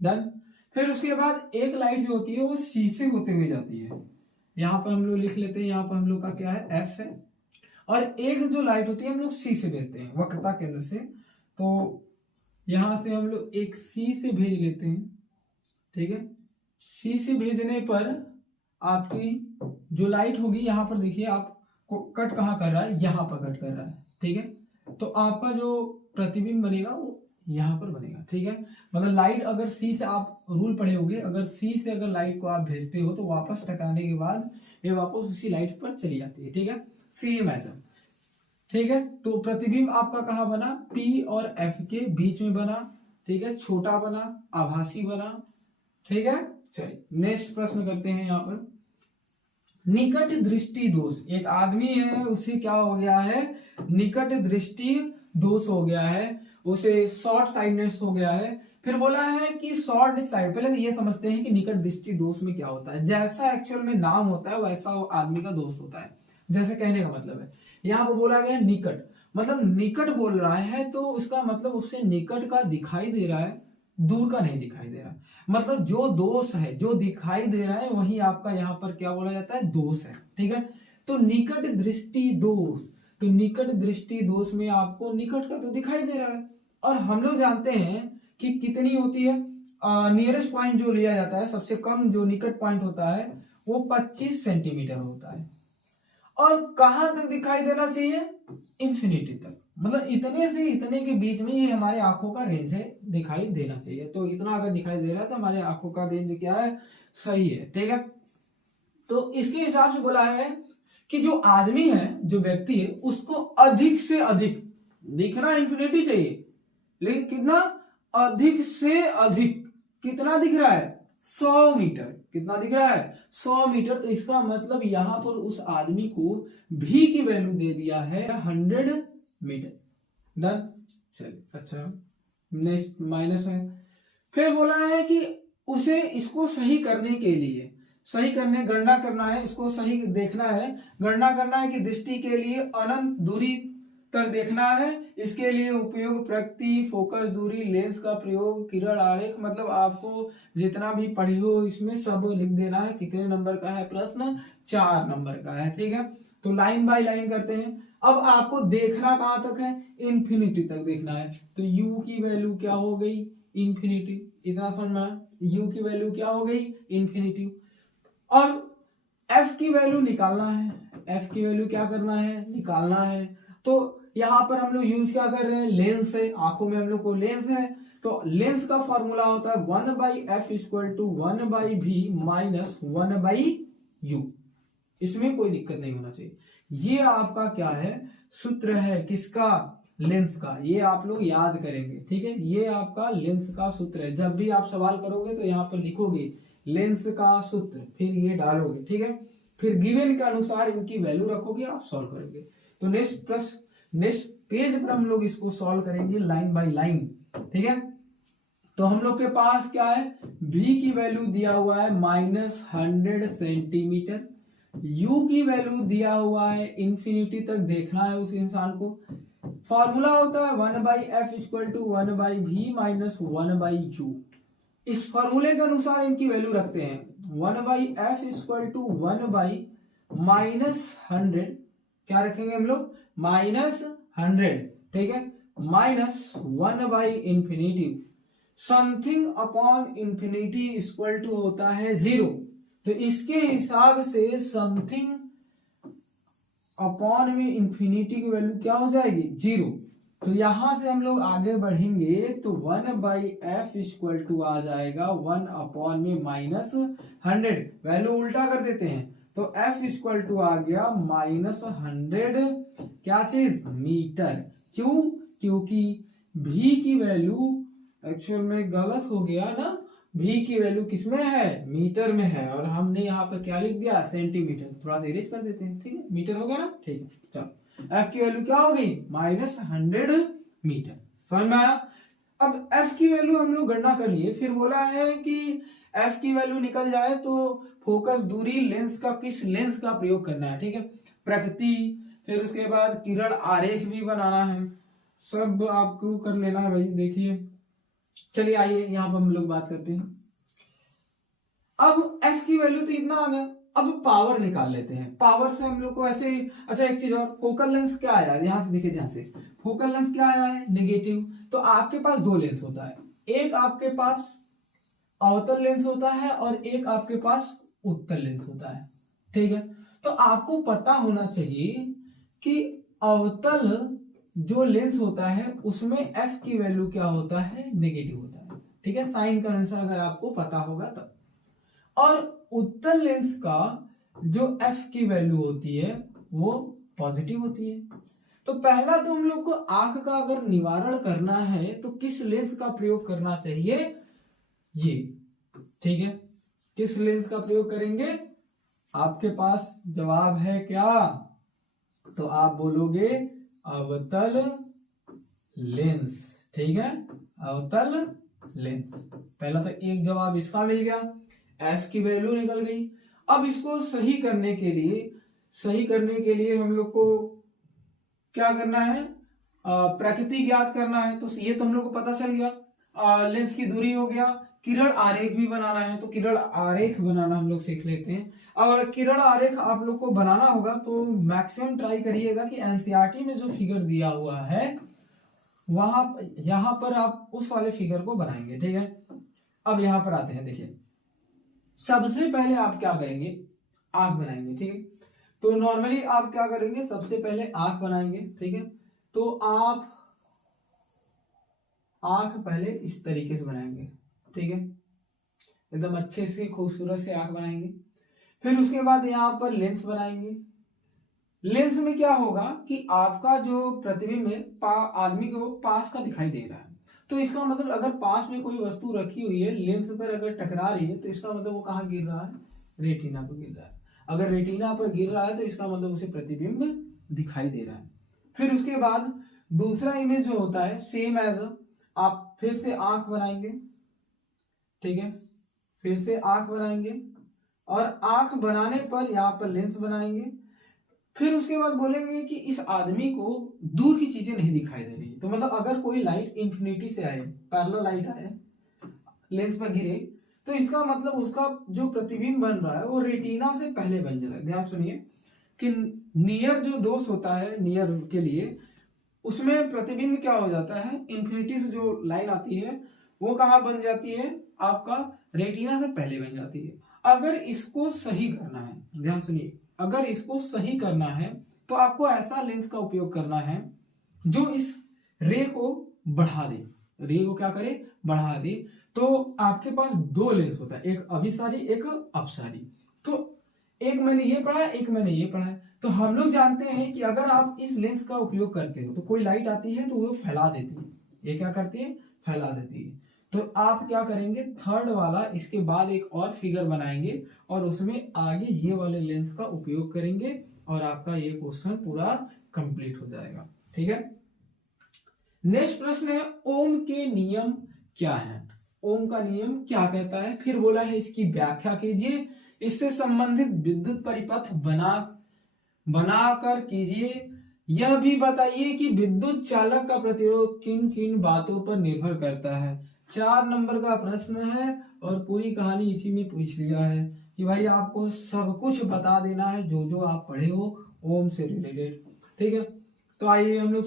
डन। फिर उसके बाद एक लाइट जो होती है वो सी से होते हुए जाती है। यहाँ पर हम लोग लिख लेते हैं, यहाँ पर हम लोग का क्या है, एफ है। और एक जो लाइट होती है हम लोग सी से भेजते हैं, वक्रता केंद्र से। तो यहां से हम लोग एक सी से भेज लेते हैं, ठीक है। सी से भेजने पर आपकी जो लाइट होगी, यहाँ पर देखिए आपको कट कहाँ कर रहा है, यहाँ पर कट कर रहा है, ठीक है। तो आपका जो प्रतिबिंब बनेगा वो यहाँ पर बनेगा, ठीक है। मतलब लाइट अगर सी से, आप रूल पढ़े होंगे, अगर सी से अगर लाइट को आप भेजते हो तो वापस टकराने के बाद ये वापस उसी लाइट पर चली जाती है, ठीक है। सेम ऐसा, ठीक है। तो प्रतिबिंब आपका कहाँ बना, पी और एफ के बीच में बना, ठीक है। छोटा बना, आभासी बना, ठीक है। चलिए नेक्स्ट प्रश्न करते हैं। यहाँ पर निकट दृष्टि दोष, एक आदमी है उसे क्या हो गया है, निकट दृष्टि दोष हो गया है, उसे शॉर्ट साइडनेस हो गया है। फिर बोला है कि शॉर्ट साइड, पहले ये समझते हैं कि निकट दृष्टि दोष में क्या होता है। जैसा एक्चुअल में नाम होता है वैसा वो आदमी का दोष होता है, जैसे कहने का मतलब है। यहाँ पर बोला गया निकट, मतलब निकट बोल रहा है तो उसका मतलब उससे निकट का दिखाई दे रहा है, दूर का नहीं दिखाई दे रहा। मतलब जो दोष है, जो दिखाई दे रहा है वही आपका यहाँ पर क्या बोला जाता है, दोष है, ठीक है। तो निकट दृष्टि दोष, तो निकट दृष्टि दोष में आपको निकट का तो दिखाई दे रहा है, और हम लोग जानते हैं कि कितनी होती है, नियरेस्ट पॉइंट जो लिया जाता है, सबसे कम जो निकट पॉइंट होता है वो 25 सेंटीमीटर होता है। और कहां तक दिखाई देना चाहिए, इंफिनिटी तक, मतलब इतने से इतने के बीच में ये हमारे आंखों का रेंज है, दिखाई देना चाहिए। तो इतना अगर दिखाई दे रहा है तो हमारे आंखों का रेंज क्या है, सही है, ठीक है। तो इसके हिसाब से बोला है कि जो आदमी है, जो व्यक्ति है, उसको अधिक से अधिक दिखना इंफिनिटी चाहिए, लेकिन कितना, अधिक से अधिक कितना दिख रहा है, 100 मीटर। कितना दिख रहा है, 100 मीटर। तो इसका मतलब यहां पर उस आदमी को भी की वैल्यू दे दिया है 100 मीटर। डन, चलिए अच्छा, नेक्स्ट माइनस है। फिर बोला है कि उसे इसको सही करने के लिए, सही करने, गणना करना है, इसको सही देखना है, गणना करना है कि दृष्टि के लिए अनंत दूरी तक देखना है। इसके लिए उपयोग प्रकृति, फोकस दूरी, लेंस का प्रयोग, किरण आरेख, मतलब आपको जितना भी पढ़े हो इसमें सब लिख देना है। कितने नंबर का है प्रश्न, 4 नंबर का है, ठीक है। तो लाइन बाय लाइन करते हैं। अब आपको देखना कहां तक है, इंफिनिटी तक देखना है। तो u की वैल्यू क्या हो गई, इंफिनिटी। इतना समझ में, u की वैल्यू क्या हो गई, इंफिनिटी। और f की वैल्यू निकालना है, f की वैल्यू क्या करना है, निकालना है। तो यहाँ पर हम लोग यूज क्या कर रहे हैं, लेंस है, आंखों में हम लोग को लेंस है। तो लेंस का फॉर्मूला होता है 1/f = 1/v माइनस 1/u। इसमें कोई दिक्कत नहीं होना चाहिए। ये आपका क्या है, सूत्र है, किसका, लेंस का। ये आप लोग याद करेंगे, ठीक है। ये आपका लेंस का सूत्र है। जब भी आप सवाल करोगे तो यहाँ पर लिखोगे लेंस का सूत्र, फिर ये डालोगे, ठीक है। फिर गिवन के अनुसार इनकी वैल्यू रखोगे, आप सॉल्व करोगे। तो नेक्स्ट प्रश्न, नेक्स्ट पेज पर हम लोग इसको सॉल्व करेंगे लाइन बाय लाइन, ठीक है। तो हम लोग के पास क्या है, v की वैल्यू दिया हुआ है -100 सेंटीमीटर, u की वैल्यू दिया हुआ है इंफिनिटी तक देखना है उस इंसान को। फॉर्मूला होता है 1/f = 1/v माइनस 1/u। इस फॉर्मूले के अनुसार इनकी वैल्यू रखते हैं। 1/f = 1/, -100, क्या रखेंगे हम लोग, -100, ठीक है, माइनस 1/इंफिनिटी। Something upon infinity equal to होता है 0। तो इसके हिसाब से समथिंग अपॉन में इंफिनिटी की वैल्यू क्या हो जाएगी, 0। तो यहां से हम लोग आगे बढ़ेंगे तो 1/f = आ जाएगा 1 में -100, वैल्यू उल्टा कर देते हैं। तो f = आ गया -100, क्या चीज, मीटर। क्यों, क्योंकि v की वैल्यू एक्चुअल में गलत हो गया ना, v की वैल्यू किसमें है, मीटर में है, और हमने यहाँ पर क्या लिख दिया, सेंटीमीटर। थोड़ा सा इरेज कर देते हैं, ठीक है, मीटर हो गया ना, ठीक है। चलो f की वैल्यू क्या हो गई, -100 मीटर। समझ में आया। अब f की वैल्यू हम लोग गणना कर लिए। फिर बोला है कि f की वैल्यू निकल जाए तो फोकस दूरी, लेंस का, किस लेंस का प्रयोग करना है, ठीक है, प्रकृति, फिर उसके बाद किरण आरेख भी बनाना है, सब आपको कर लेना है भाई। देखिए चलिए आइए यहाँ पर हम लोग बात करते हैं। अब f की वैल्यू तो इतना आ गया, अब पावर निकाल लेते हैं। पावर से हम लोग को ऐसे, अच्छा एक चीज और, फोकल लेंस क्या आया है, यहाँ से देखिए ध्यान से, फोकल लेंस क्या आया है, नेगेटिव। तो आपके पास 2 लेंस होता है, एक आपके पास अवतल लेंस होता है और एक आपके पास उत्तल लेंस होता है। ठीक है, तो आपको पता होना चाहिए कि अवतल जो लेंस होता है उसमें एफ की वैल्यू क्या होता है, नेगेटिव होता है। ठीक है, साइन कन्वेंशन अगर आपको पता होगा तब। और उत्तल लेंस का जो एफ की वैल्यू होती है वो पॉजिटिव होती है। तो पहला तो हम लोग को आंख का अगर निवारण करना है तो किस लेंस का प्रयोग करना चाहिए, ये। ठीक है, किस लेंस का प्रयोग करेंगे, आपके पास जवाब है क्या, तो आप बोलोगे अवतल लेंस। ठीक है, अवतल लेंस। पहला तो एक जवाब इसका मिल गया, एफ की वैल्यू निकल गई। अब इसको सही करने के लिए हम लोग को क्या करना है, प्रकृति ज्ञात करना है। तो ये तो हम लोग को पता चल गया, लेंस की दूरी हो गया। किरण आरेख भी बनाना है, तो किरण आरेख बनाना हम लोग सीख लेते हैं। अगर किरण आरेख आप लोग को बनाना होगा तो मैक्सिमम ट्राई करिएगा कि एनसीईआरटी में जो फिगर दिया हुआ है यहाँ पर आप उस वाले फिगर को बनाएंगे। ठीक है, अब यहाँ पर आते हैं। देखिए, सबसे पहले आप क्या करेंगे, आंख बनाएंगे। ठीक है, तो नॉर्मली आप क्या करेंगे, सबसे पहले आंख बनाएंगे। ठीक है, तो आप आंख पहले इस तरीके से बनाएंगे। ठीक है, एकदम अच्छे से खूबसूरत से आंख बनाएंगे। फिर उसके बाद यहाँ पर लेंस बनाएंगे। लेंस में क्या होगा कि आपका जो प्रतिबिंब है आदमी को पास का दिखाई दे रहा है। तो इसका मतलब अगर पास में कोई वस्तु रखी हुई है, लेंस पर अगर टकरा रही है, तो इसका मतलब वो कहाँ गिर रहा है, रेटिना पर गिर रहा है। अगर रेटिना पर गिर रहा है तो इसका मतलब उसे प्रतिबिंब दिखाई दे रहा है। फिर उसके बाद दूसरा इमेज जो होता है सेम एज, आप फिर से आंख बनाएंगे। ठीक है, फिर से आंख बनाएंगे और आंख बनाने पर यहाँ पर लेंस बनाएंगे। फिर उसके बाद बोलेंगे कि इस आदमी को दूर की चीजें नहीं दिखाई दे रही। तो मतलब अगर कोई लाइट इंफिनिटी से आए, पैरेलल लाइट आए, लेंस पर गिरे, तो इसका मतलब उसका जो प्रतिबिंब बन रहा है वो रेटिना से पहले बन जा रहा है। ध्यान सुनिए कि नियर जो दोष होता है, नियर के लिए उसमें प्रतिबिंब क्या हो जाता है, इंफिनिटी से जो लाइन आती है वो कहाँ बन जाती है, आपका रेटिना से पहले बन जाती है। अगर इसको सही करना है, ध्यान सुनिए, अगर इसको सही करना है तो आपको ऐसा लेंस का उपयोग करना है जो इस रे को बढ़ा दे, रे को क्या करे, बढ़ा दे। तो आपके पास दो लेंस होता है, एक अभिसारी एक अपसारी। तो एक मैंने ये पढ़ा है, एक मैंने ये पढ़ा है। तो हम लोग जानते हैं कि अगर आप इस लेंस का उपयोग करते हो तो कोई लाइट आती है तो वो फैला देती है, ये क्या करती है, फैला देती है। तो आप क्या करेंगे, थर्ड वाला इसके बाद एक और फिगर बनाएंगे और उसमें आगे ये वाले लेंस का उपयोग करेंगे और आपका ये क्वेश्चन पूरा कंप्लीट हो जाएगा। ठीक है, नेक्स्ट प्रश्न है, ओम के नियम क्या है, ओम का नियम क्या कहता है। फिर बोला है इसकी व्याख्या कीजिए, इससे संबंधित विद्युत परिपथ बनाकर कीजिए। यह भी बताइए कि विद्युत चालक का प्रतिरोध किन किन बातों पर निर्भर करता है। 4 नंबर का प्रश्न है और पूरी कहानी इसी में पूछ लिया है कि भाई आपको सब कुछ बता देना है जो जो आप पढ़े हो ओम से रिलेटेड। ठीक है, तो आइए हम लोग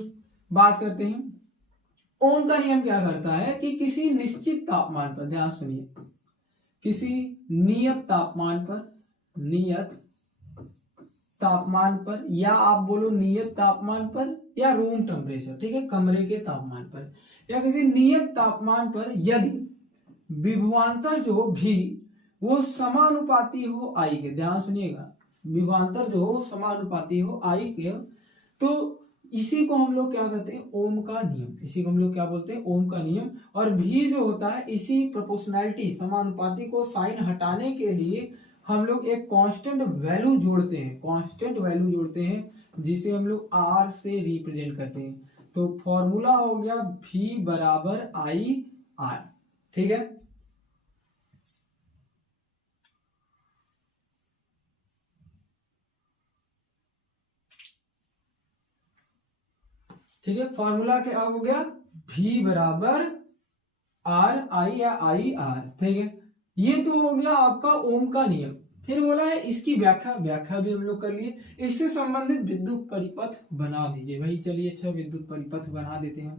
बात करते हैं। ओम का नियम क्या करता है कि किसी निश्चित तापमान पर, ध्यान सुनिए, किसी नियत तापमान पर या आप बोलो नियत तापमान पर या रूम टेम्परेचर, ठीक है, कमरे के तापमान पर या किसी नियत तापमान पर यदि विभवांतर जो भी वो समानुपाती हो आई के, ध्यान सुनिएगा, विभवांतर जो हो समानुपाती हो आई के, तो इसी को हम लोग क्या कहते हैं, ओम का नियम। इसी को हम लोग क्या बोलते हैं, ओम का नियम। और भी जो होता है, इसी प्रोपोर्शनैलिटी समानुपाती को साइन हटाने के लिए हम लोग एक कांस्टेंट वैल्यू जोड़ते हैं, जिसे हम लोग आर से रिप्रेजेंट करते हैं। तो फॉर्मूला हो गया V बराबर आई आर। ठीक है, ठीक है, फॉर्मूला क्या हो गया, V बराबर आर आई या आई आर। ठीक है, ये तो हो गया आपका ओम का नियम। फिर बोला है इसकी व्याख्या भी हम लोग कर लिए, इससे संबंधित विद्युत परिपथ बना दीजिए। भाई चलिए, अच्छा विद्युत परिपथ बना देते हैं।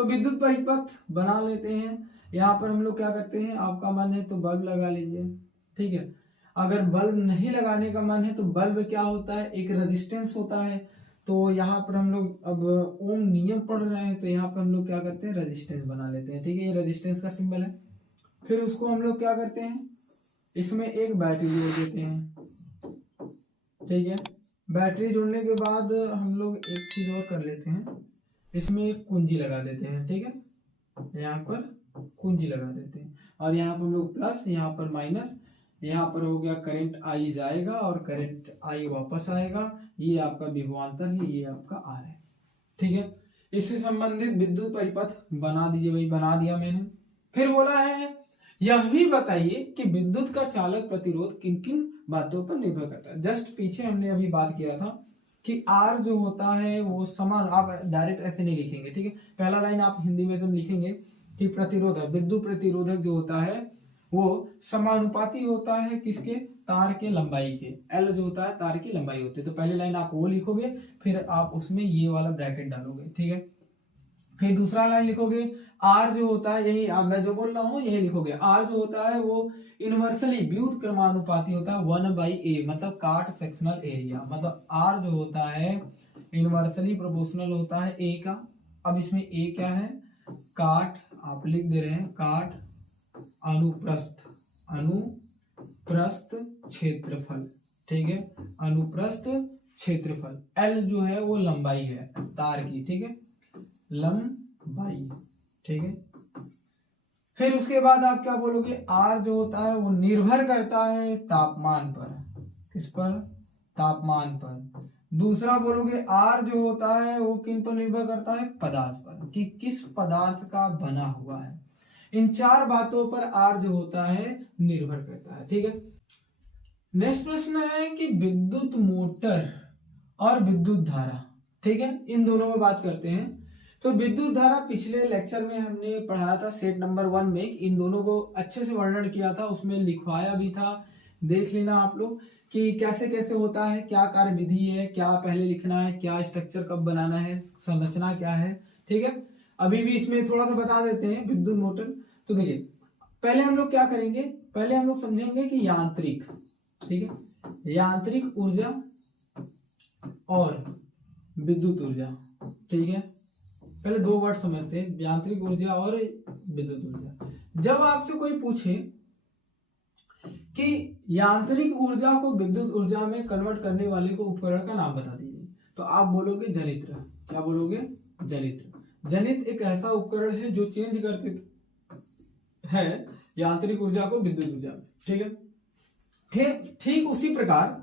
तो विद्युत परिपथ बना लेते हैं। यहाँ पर हम लोग क्या करते हैं, आपका मन है तो बल्ब लगा लीजिए, ठीक है। अगर बल्ब नहीं लगाने का मन है तो बल्ब क्या होता है, एक रेजिस्टेंस होता है। तो यहाँ पर हम लोग अब ओम नियम पढ़ रहे हैं, तो यहाँ पर हम लोग क्या करते हैं, रेजिस्टेंस बना लेते हैं, ठीक है। ये रेजिस्टेंस का सिंबल है। फिर उसको हम लोग क्या करते हैं, इसमें एक बैटरी जोड़ देते हैं, ठीक है। बैटरी जोड़ने के बाद हम लोग एक चीज और कर लेते हैं, इसमें एक कुंजी लगा देते हैं, ठीक है। यहाँ पर कुंजी लगा देते हैं और यहाँ पर हम लोग प्लस, यहाँ पर माइनस, यहाँ पर हो गया करंट आई जाएगा और करंट आई वापस आएगा। ये आपका विभवांतर है, ये आपका आर है, ठीक है। इससे संबंधित विद्युत परिपथ बना दीजिए। भाई बना दिया मैंने। फिर बोला है यह भी बताइए कि विद्युत का चालक प्रतिरोध किन किन बातों पर निर्भर करता है। जस्ट पीछे हमने अभी बात किया था कि आर जो होता है वो समान, आप डायरेक्ट ऐसे नहीं लिखेंगे, ठीक है। पहला लाइन आप हिंदी में जब लिखेंगे कि प्रतिरोधक, विद्युत प्रतिरोधक जो होता है वो समानुपाती होता है किसके, तार के लंबाई के। एल जो होता है तार की लंबाई होती है। तो पहली लाइन आप वो लिखोगे, फिर आप उसमें ये वाला ब्रैकेट डालोगे, ठीक है। फिर दूसरा लाइन लिखोगे, आर जो होता है, यही आप मैं जो बोल रहा हूँ यही लिखोगे। आर जो होता है वो इनवर्सली व्युत क्रमानुपाती होता है 1/a, मतलब काट सेक्शनल एरिया। मतलब आर जो होता है इनवर्सली प्रोपोर्शनल होता है ए का। अब इसमें ए क्या है, काट, आप लिख दे रहे हैं काट अनुप्रस्थ, अनुप्रस्थ क्षेत्रफल, ठीक है। अनुप्रस्थ क्षेत्रफल। एल जो है वो लंबाई है तार की, ठीक है, लंबाई, ठीक है। फिर उसके बाद आप क्या बोलोगे, आर जो होता है वो निर्भर करता है तापमान पर। किस पर, तापमान पर। दूसरा बोलोगे आर जो होता है वो किन पर निर्भर करता है, पदार्थ पर, कि किस पदार्थ का बना हुआ है। इन चार बातों पर आर जो होता है निर्भर करता है, ठीक है। नेक्स्ट प्रश्न है कि विद्युत मोटर और विद्युत धारा, ठीक है, इन दोनों में बात करते हैं। तो विद्युत धारा पिछले लेक्चर में हमने पढ़ाया था सेट नंबर 1 में, इन दोनों को अच्छे से वर्णन किया था, उसमें लिखवाया भी था, देख लेना आप लोग कि कैसे कैसे होता है, क्या कार्य विधि है, क्या पहले लिखना है, क्या स्ट्रक्चर कब बनाना है, संरचना क्या है, ठीक है। अभी भी इसमें थोड़ा सा बता देते हैं विद्युत मोटर। तो देखिए पहले हम लोग क्या करेंगे, पहले हम लोग समझेंगे कि यांत्रिक, ठीक है, यांत्रिक ऊर्जा और विद्युत ऊर्जा, ठीक है। पहले दो वर्ड समझते हैं, यांत्रिक ऊर्जा और विद्युत ऊर्जा। जब आपसे कोई पूछे कि यांत्रिक ऊर्जा को विद्युत ऊर्जा में कन्वर्ट करने वाले को उपकरण का नाम बता दीजिए, तो आप बोलोगे जनित्र। क्या बोलोगे, जनित्र। जनित्र एक ऐसा उपकरण है जो चेंज करते है यांत्रिक ऊर्जा को विद्युत ऊर्जा में, ठीक है। ठीक उसी प्रकार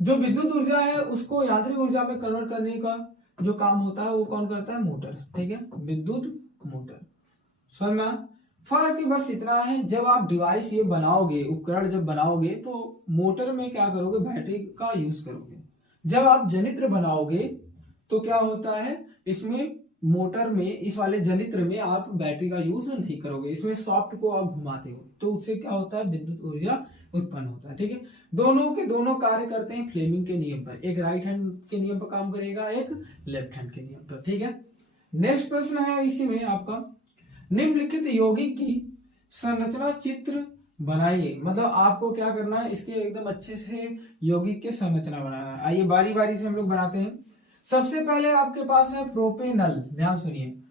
जो विद्युत ऊर्जा है उसको यांत्रिक ऊर्जा में कन्वर्ट करने का जो काम होता है वो कौन करता है, मोटर, ठीक है, विद्युत मोटर। समझ में फर्क बस इतना है, जब आप डिवाइस ये बनाओगे, उपकरण जब बनाओगे तो मोटर में क्या करोगे, बैटरी का यूज करोगे। जब आप जनित्र बनाओगे तो क्या होता है, इसमें मोटर में, इस वाले जनित्र में आप बैटरी का यूज नहीं करोगे, इसमें सॉफ्ट को आप घुमाते हो, तो उससे क्या होता है, विद्युत ऊर्जा उत्पन्न होता है, ठीक है। दोनों के दोनों कार्य करते हैं फ्लेमिंग के नियम पर, एक राइट हैंड के नियम पर काम करेगा, एक लेफ्ट हैंड के नियम पर, ठीक है। नेक्स्ट प्रश्न है इसी में आपका, निम्नलिखित यौगिक की संरचना चित्र बनाइए। मतलब आपको क्या करना है, इसके एकदम अच्छे से यौगिक के संरचना बनाना है। आइए बारी बारी से हम लोग बनाते हैं। सबसे पहले आपके पास है प्रोपेनल। ध्यान सुनिए,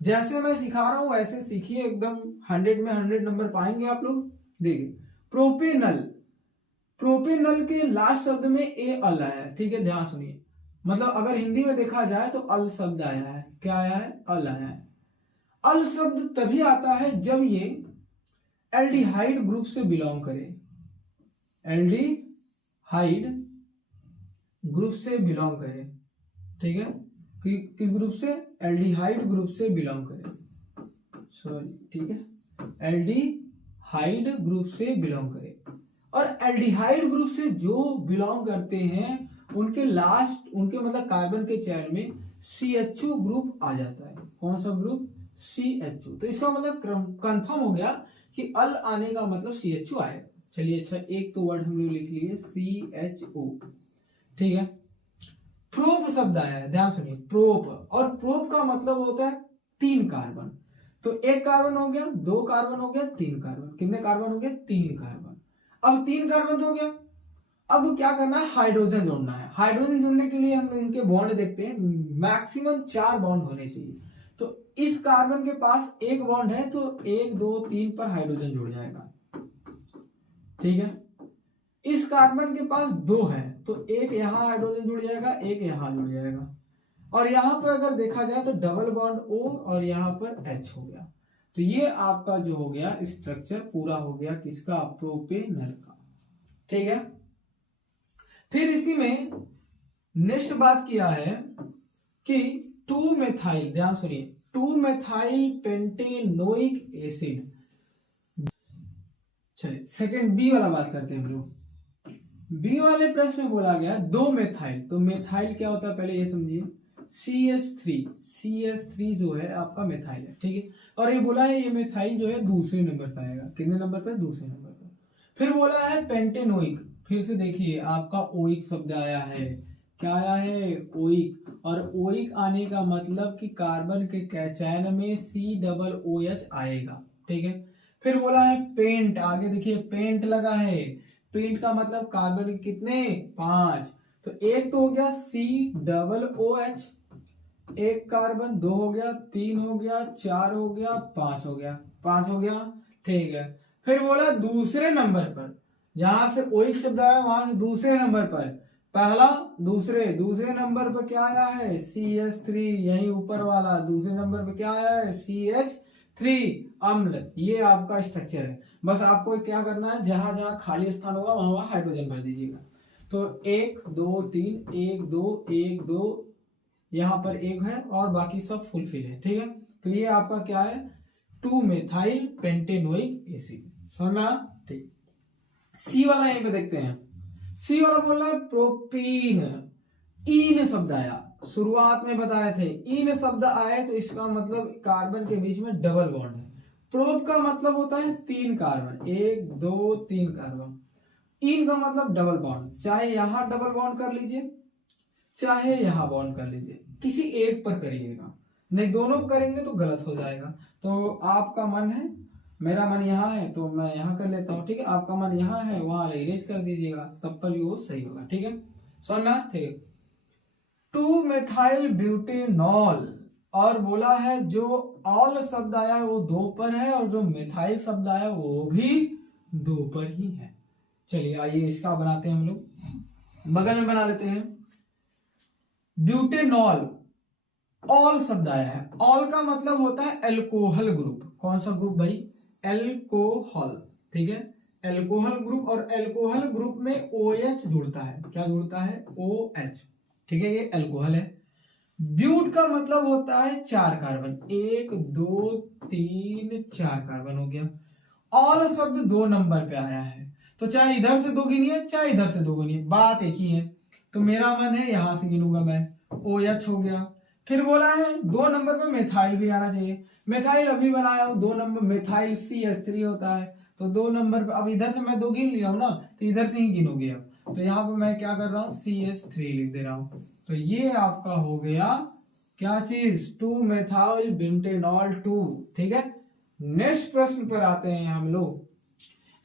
जैसे मैं सिखा रहा हूं वैसे सीखिए, एकदम 100 में 100 नंबर पाएंगे आप लोग। देखिए प्रोपेनल, प्रोपेनल के लास्ट शब्द में ए अल आया है, ठीक है, ध्यान सुनिए। मतलब अगर हिंदी में देखा जाए तो अल शब्द आया है, क्या आया है, अल आया है। अल शब्द तभी आता है जब ये एल्डिहाइड ग्रुप से बिलोंग करे, एल्डिहाइड ग्रुप से बिलोंग करे, ठीक है। किस ग्रुप से, एल्डिहाइड ग्रुप से बिलोंग करे, सॉरी, ठीक है, एल्डिहाइड ग्रुप से बिलोंग करे। और एल्डिहाइड ग्रुप से जो बिलोंग करते हैं उनके लास्ट, उनके मतलब कार्बन के चेयर में CHO ग्रुप आ जाता है। कौन सा ग्रुप, CHO। तो इसका मतलब कंफर्म हो गया कि अल आने का मतलब CHO आएगा। चलिए अच्छा, एक तो वर्ड हमने लिख लिए CHO, ठीक है। प्रोप शब्द आया है, ध्यान सुनिए, प्रोप। और प्रोप का मतलब होता है 3 कार्बन। तो 1 कार्बन हो गया, 2 कार्बन हो गया, 3 कार्बन। कितने कार्बन हो गए? 3 कार्बन। अब 3 कार्बन तो हो गया, अब क्या करना है? हाइड्रोजन जोड़ना है। हाइड्रोजन जोड़ने के लिए हम इनके बॉन्ड देखते हैं, मैक्सिमम 4 बॉन्ड होने चाहिए। तो इस कार्बन के पास एक बॉन्ड है, तो 1 2 3 पर हाइड्रोजन जुड़ जाएगा, ठीक है। इस कार्बन के पास 2 है, तो एक यहां हाइड्रोजन जुड़ जाएगा, एक यहां जुड़ जाएगा। और यहां पर अगर देखा जाए तो डबल बॉन्ड O और यहां पर H हो गया। तो ये आपका जो हो गया स्ट्रक्चर पूरा हो गया किसका? प्रोपेनल का, ठीक है। फिर इसी में नेक्स्ट बात किया है कि 2 मेथाइल, ध्यान सुनिए, 2 मेथाइल पेंटेनोइक एसिड। चलिए सेकंड बी वाला बात करते हैं हम लोग। बी वाले प्रश्न में बोला गया 2 मेथाइल। तो मेथाइल क्या होता है पहले ये समझिए, CH3 जो है आपका मेथाइल है, ठीक है। और ये बोला है ये मेथाइल जो है दूसरे नंबर पर आएगा। कितने नंबर पर? दूसरे नंबर पर। फिर बोला है पेंटेनोइक। फिर से देखिए आपका ओइक शब्द आया है। क्या आया है? ओइक। और ओइक आने का मतलब कि कार्बन के कैटायन में COOH आएगा, ठीक है। फिर बोला है पेंट। आगे देखिए पेंट लगा है। पेंट का मतलब कार्बन के कितने? 5। तो एक तो हो गया COOH, एक कार्बन, 2 हो गया, 3 हो गया, 4 हो गया, 5 हो गया, 5 हो गया, ठीक है। फिर बोला दूसरे नंबर पर, जहां से ओइक शब्द आया वहां से दूसरे नंबर पर, पहला दूसरे नंबर पर क्या आया है? CH3, यही ऊपर वाला दूसरे नंबर पर क्या आया है? CH3 अम्ल। ये आपका स्ट्रक्चर है। बस आपको क्या करना है, जहां जहां खाली स्थान होगा वहां वहां हाइड्रोजन भर दीजिएगा। तो 1 2 3, 1 2 1 2, यहाँ पर एक है और बाकी सब फुलफिल है, ठीक है। तो ये आपका क्या है? 2 मेथाइल पेंटेनोइक एसिड। समझ में आया? ठीक। सी वाला यहीं पे देखते हैं। सी वाला बोल रहा है प्रोपीन। ईन शब्द आया, शुरुआत में बताए थे ईन शब्द आए तो इसका मतलब कार्बन के बीच में डबल बॉन्ड है। प्रोप का मतलब होता है 3 कार्बन, 1 2 3 कार्बन। इन का मतलब डबल बॉन्ड, चाहे यहां डबल बॉन्ड कर लीजिए चाहे यहां बॉन्ड कर लीजिए, किसी एक पर करिएगा, नहीं दोनों करेंगे तो गलत हो जाएगा। तो आपका मन है, मेरा मन यहाँ है तो मैं यहाँ कर लेता हूँ, ठीक है। आपका मन यहाँ है वहां इरेज कर दीजिएगा, तब पर भी वो सही होगा, ठीक है। समझना? ठीक है। 2 मेथाइल ब्यूटेनॉल। और बोला है जो ऑल शब्द आया है वो 2 पर है और जो मेथाइल शब्द आया वो भी 2 पर ही है। चलिए आइए इसका बनाते हैं हम लोग, बगल में बना लेते हैं। ब्यूटेनॉल, ऑल शब्द आया है। ऑल का मतलब होता है एल्कोहल ग्रुप। कौन सा ग्रुप भाई? एल्कोहल, ठीक है। एल्कोहल ग्रुप, और एल्कोहल ग्रुप में OH जुड़ता है। क्या जुड़ता है? OH, ठीक है। ये एल्कोहल है। ब्यूट का मतलब होता है 4 कार्बन, 1 2 3 4 कार्बन हो गया। ऑल शब्द 2 नंबर पे आया है, तो चाहे इधर से 2 गिनिए चाहे इधर से 2 गिनिए, बात एक ही है। तो मेरा मन है यहां से गिनूंगा मैं, OH हो गया। फिर बोला है 2 नंबर पे मेथाइल भी आना चाहिए। मेथाइल अभी बनाया हूं 2 नंबर, मेथाइल CH3 होता है, तो 2 नंबर पे। अब इधर से मैं 2 गिन लिया हूं ना, तो इधर से ही गिनोगे। अब तो यहाँ पे मैं क्या कर रहा हूँ? CH3 लिख दे रहा हूं। तो ये आपका हो गया क्या चीज? 2 मेथाइल ब्यूटेनॉल 2, ठीक है। नेक्स्ट प्रश्न पर आते हैं हम लोग।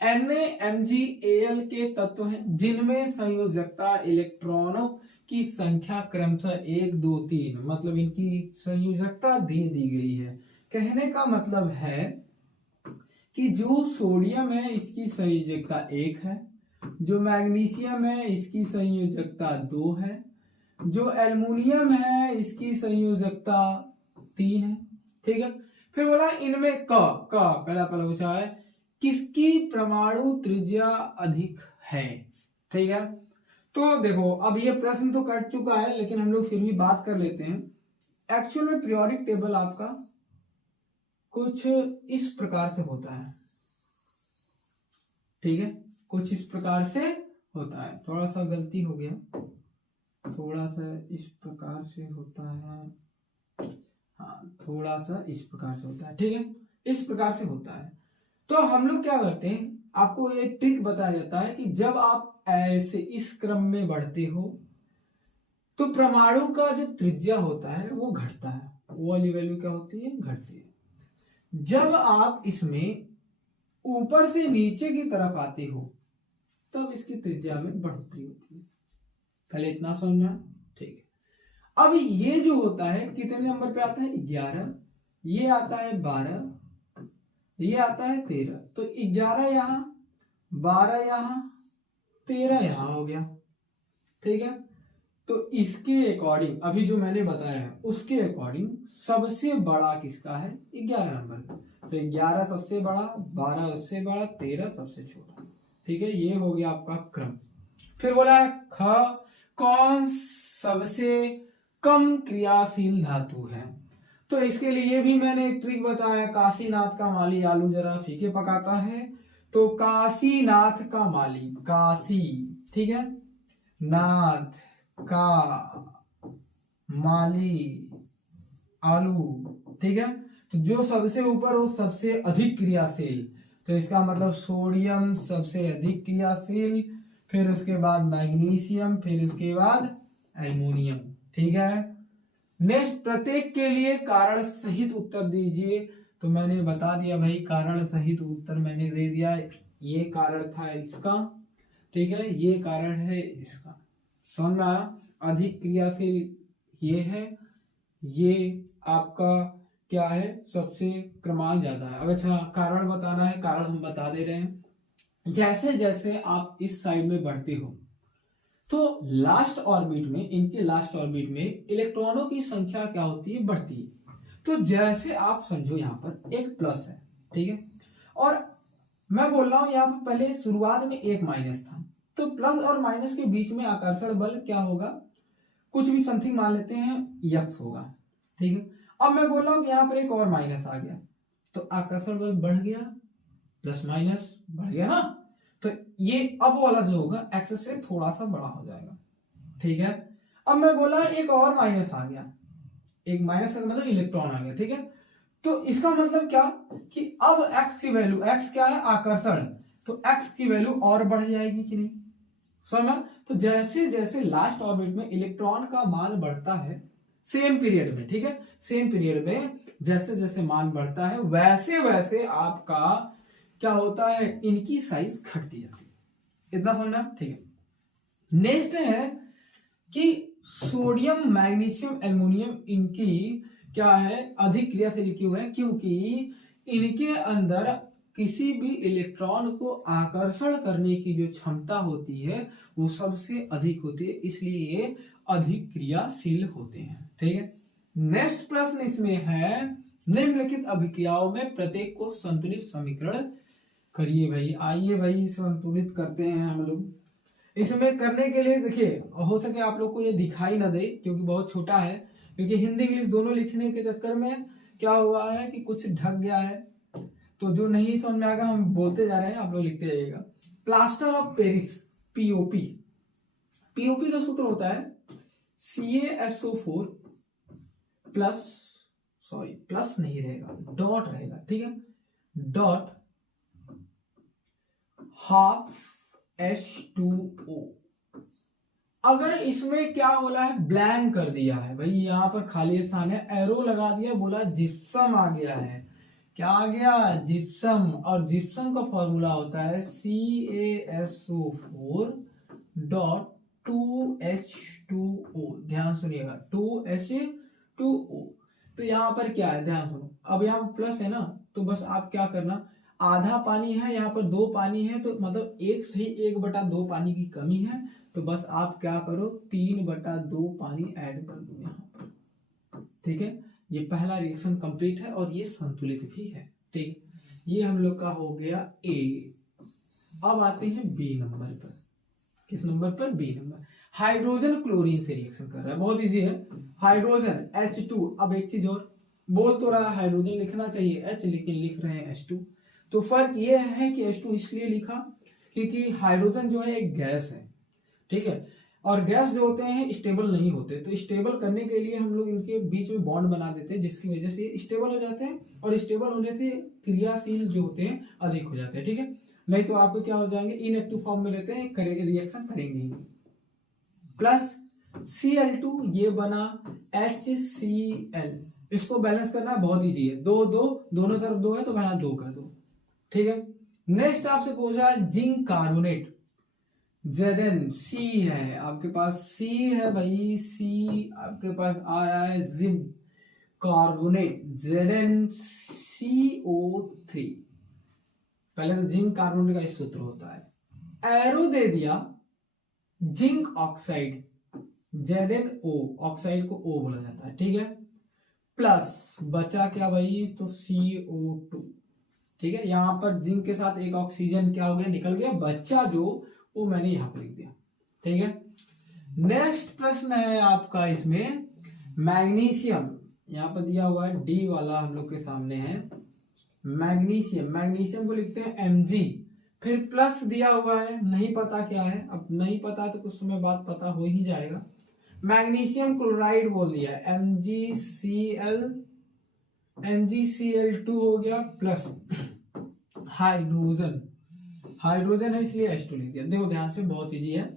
NaMgAl के तत्व हैं जिनमें संयोजकता इलेक्ट्रॉनों की संख्या क्रमशः 1 2 3, मतलब इनकी संयोजकता दे दी गई है। कहने का मतलब है कि जो सोडियम है इसकी संयोजकता 1 है, जो मैग्नीशियम है इसकी संयोजकता 2 है, जो एल्युमिनियम है इसकी संयोजकता 3 है, ठीक है। फिर बोला इनमें पहला पूछा है किसकी परमाणु त्रिज्या अधिक है, ठीक है। तो देखो अब ये प्रश्न तो कट चुका है, लेकिन हम लोग फिर भी बात कर लेते हैं। एक्चुअल में पीरियोडिक टेबल आपका कुछ इस प्रकार से होता है, ठीक है। कुछ इस प्रकार से होता है, थोड़ा सा गलती हो गया, थोड़ा सा इस प्रकार से होता है, हाँ थोड़ा सा इस प्रकार से होता है, ठीक है। इस प्रकार से होता है। तो हम लोग क्या करते हैं, आपको ये ट्रिक बताया जाता है कि जब आप ऐसे इस क्रम में बढ़ते हो तो परमाणु का जो त्रिज्या होता है वो घटता है, वो वाली वैल्यू क्या होती है, घटती है। जब आप इसमें ऊपर से नीचे की तरफ आते हो तब इसकी त्रिज्या में बढ़ोतरी होती है। पहले इतना समझना, ठीक है। अब ये जो होता है कितने नंबर पे आता है, 11, ये आता है 12, ये आता है 13, तो 11 यहाँ, 12 यहाँ, 13 यहाँ हो गया, ठीक है। तो इसके अकॉर्डिंग अभी जो मैंने बताया उसके अकॉर्डिंग सबसे बड़ा किसका है, 11 नंबर का। तो 11 सबसे बड़ा, 12 उससे बड़ा, 13 सबसे छोटा, ठीक है। ये हो गया आपका क्रम। फिर बोला है ख कौन सबसे कम क्रियाशील धातु है। तो इसके लिए भी मैंने एक ट्रिक बताया, काशीनाथ का माली आलू जरा फीके पकाता है। तो काशीनाथ का माली, काशी, ठीक है, नाथ का माली आलू, ठीक है। तो जो सबसे ऊपर वो सबसे अधिक क्रियाशील, तो इसका मतलब सोडियम सबसे अधिक क्रियाशील, फिर उसके बाद मैग्नीशियम, फिर उसके बाद एल्युमिनियम, ठीक है। नेक्स्ट, प्रत्येक के लिए कारण सहित उत्तर दीजिए। तो मैंने बता दिया भाई, कारण सहित उत्तर मैंने दे दिया। ये कारण था इसका, ठीक है, ये कारण है इसका, समझ में आया। अधिक क्रियाशील ये है, ये आपका क्या है, सबसे क्रमांक ज्यादा है। अच्छा, कारण बताना है, कारण हम बता दे रहे हैं। जैसे जैसे आप इस साइड में बढ़ते हो तो लास्ट ऑर्बिट में, इनके लास्ट ऑर्बिट में इलेक्ट्रॉनों की संख्या क्या होती है, बढ़ती है। तो जैसे आप समझो यहाँ पर एक प्लस है, ठीक है, और मैं बोल रहा हूं यहाँ पर पहले शुरुआत में एक माइनस था, तो प्लस और माइनस के बीच में आकर्षण बल क्या होगा, कुछ भी समथिंग मान लेते हैं, यक्स होगा, ठीक है। अब मैं बोल रहा हूँ कि यहाँ पर एक और माइनस आ गया, तो आकर्षण बल बढ़ गया, प्लस माइनस बढ़ गया ना। तो ये अब वाला जो होगा एक्स से थोड़ा सा बड़ा हो जाएगा, ठीक है। अब मैं बोला एक और माइनस आ गया, एक माइनस का मतलब इलेक्ट्रॉन आ गया, ठीक है। तो इसका मतलब क्या कि अब एक्स की वैल्यू, एक्स क्या है, आकर्षण, तो एक्स की वैल्यू और बढ़ जाएगी कि नहीं, समझ। तो जैसे जैसे लास्ट ऑर्बिट में इलेक्ट्रॉन का मान बढ़ता है सेम पीरियड में, ठीक है, सेम पीरियड में जैसे जैसे मान बढ़ता है वैसे वैसे आपका क्या होता है, इनकी साइज घटती जाती है। इतना समझना, ठीक है। नेक्स्ट है कि सोडियम, मैग्नीशियम, एल्युमिनियम, इनकी क्या है, अधिक क्रियाशील क्यों है, क्योंकि इनके अंदर किसी भी इलेक्ट्रॉन को आकर्षण करने की जो क्षमता होती है वो सबसे अधिक होती है, इसलिए ये अधिक क्रियाशील होते हैं, ठीक है। नेक्स्ट प्रश्न इसमें है, निम्नलिखित अभिक्रियाओं में प्रत्येक को संतुलित समीकरण करिए। भाई आइए भाई संतुलित करते हैं हम लोग। इसमें करने के लिए देखिए, हो सके आप लोग को ये दिखाई ना दे क्योंकि बहुत छोटा है, क्योंकि हिंदी इंग्लिश दोनों लिखने के चक्कर में क्या हुआ है कि कुछ ढक गया है, तो जो नहीं समझ में आएगा हम बोलते जा रहे हैं, आप लोग लिखते जाइएगा। Plaster of Paris, POP, POP का सूत्र होता है CaSO4 प्लस, सॉरी प्लस नहीं रहेगा, डॉट रहेगा, ठीक है, डॉट हाफ H2O। अगर इसमें क्या बोला है, ब्लैंक कर दिया है भाई, यहां पर खाली स्थान है, एरो लगा दिया, बोला जिप्सम आ गया है, क्या आ गया, जिप्सम। और जिप्सम का फॉर्मूला होता है CaSO4 डॉट 2H2O। ध्यान सुनिएगा, 2H2O। तो यहाँ पर क्या है, ध्यान सुनो, अब यहाँ प्लस है ना, तो बस आप क्या करना, आधा पानी है, यहाँ पर 2 पानी है, तो मतलब 1 से 1/2 पानी की कमी है, तो बस आप क्या करो, 3/2 पानी ऐड कर दो यहाँ पर, ठीक है। ये पहला रिएक्शन कंप्लीट है और ये संतुलित भी है, ठीक। ये हम लोग का हो गया A। अब आते हैं B नंबर पर। किस नंबर पर, B नंबर। हाइड्रोजन क्लोरीन से रिएक्शन कर रहा है, बहुत इजी है। हाइड्रोजन H2, अब एक चीज और, बोल तो रहा है हाइड्रोजन लिखना चाहिए H, लेकिन लिख रहे हैं H2। तो फर्क ये है कि H2 इसलिए लिखा क्योंकि हाइड्रोजन जो है एक गैस है, ठीक है, और गैस जो होते हैं स्टेबल नहीं होते, तो स्टेबल करने के लिए हम लोग इनके बीच में बॉन्ड बना देते हैं, जिसकी वजह से स्टेबल हो जाते हैं, और स्टेबल होने से क्रियाशील जो होते हैं अधिक हो जाते हैं, ठीक है। नहीं तो आपको क्या हो जाएंगे, इनएक्टिव फॉर्म में रहते हैं, रिएक्शन करेंगे। प्लस Cl2, ये बना HCl, इसको बैलेंस करना बहुत इजी है, दो दो दोनों तरफ दो है तो वहां दो कर दो, ठीक है। नेक्स्ट आपसे पूछा है जिंक कार्बोनेट, Zn C है आपके पास, C है भाई, C आपके पास आ रहा है जिंक कार्बोनेट ZnCO3। पहले तो जिंक कार्बोनेट का इस सूत्र होता है, एरो दे दिया जिंक ऑक्साइड ZnO, ऑक्साइड को O बोला जाता है, ठीक है, प्लस बचा क्या भाई, तो CO2, ठीक है। यहां पर जिंक के साथ एक ऑक्सीजन क्या हो गया, निकल गया, बच्चा जो वो मैंने यहां पर लिख दिया, ठीक है। नेक्स्ट प्रश्न है आपका इसमें मैग्नीशियम, यहां पर दिया हुआ है डी वाला हम लोग के सामने है मैग्नीशियम, मैग्नीशियम को लिखते हैं Mg, फिर प्लस दिया हुआ है, नहीं पता क्या है, अब नहीं पता तो कुछ समय बाद पता हो ही जाएगा। मैग्नीशियम क्लोराइड बोल दिया है MgCl2 हो गया, प्लस हाइड्रोजन, हाइड्रोजन है इसलिए H2 लिख दिया, देखो ध्यान से, बहुत इजी है।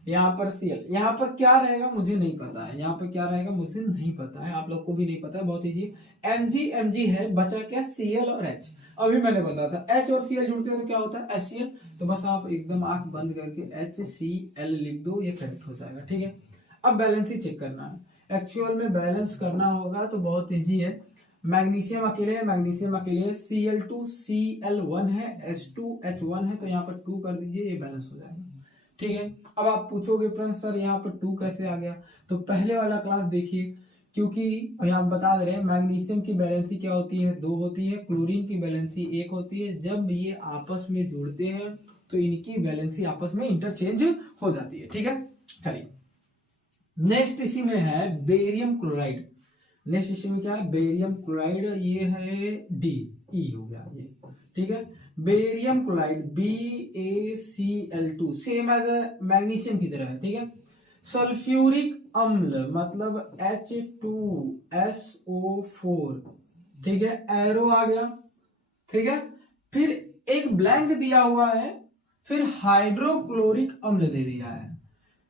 यहाँ पर Cl, यहाँ पर क्या रहेगा मुझे नहीं पता है, यहाँ पर क्या रहेगा मुझे नहीं पता है, आप लोग को भी नहीं पता है, बहुत इजी। Mg है, बचा क्या, Cl और H, अभी मैंने बताया था H और Cl जुड़ते हैं तो क्या होता है HCl, तो बस आप एकदम आंख बंद करके HCl लिख दो, ये करेक्ट हो जाएगा, ठीक है। अब बैलेंस ही चेक करना है, एक्चुअल में बैलेंस करना होगा तो बहुत इजी है। मैग्नीशियम अकेले है, मैग्नीशियम अकेले है, Cl2 Cl1 है, H2 H1 है, तो यहाँ पर 2 कर दीजिए, ये बैलेंस हो जाएगा, ठीक है। अब आप पूछोगे प्रश्न सर यहाँ पर 2 कैसे आ गया, तो पहले वाला क्लास देखिए, क्योंकि यहाँ बता दे रहे हैं मैग्नीशियम की बैलेंसी क्या होती है, 2 होती है, क्लोरीन की बैलेंसी 1 होती है, जब ये आपस में जुड़ते हैं तो इनकी बैलेंसी आपस में इंटरचेंज हो जाती है, ठीक है। चलिए नेक्स्ट इसी में है बेरियम क्लोराइड, नेक्स्ट इसी में क्या है, बेरियम क्लोराइड, ये है DE हो गया ये, ठीक है। Barium chloride BaCl2 same as magnesium की तरह है, ठीक है। सल्फ्यूरिक अम्ल मतलब H2SO4, ठीक है, एरो आ गया, ठीक है। फिर एक ब्लैंक दिया हुआ है, फिर हाइड्रोक्लोरिक अम्ल दे दिया है,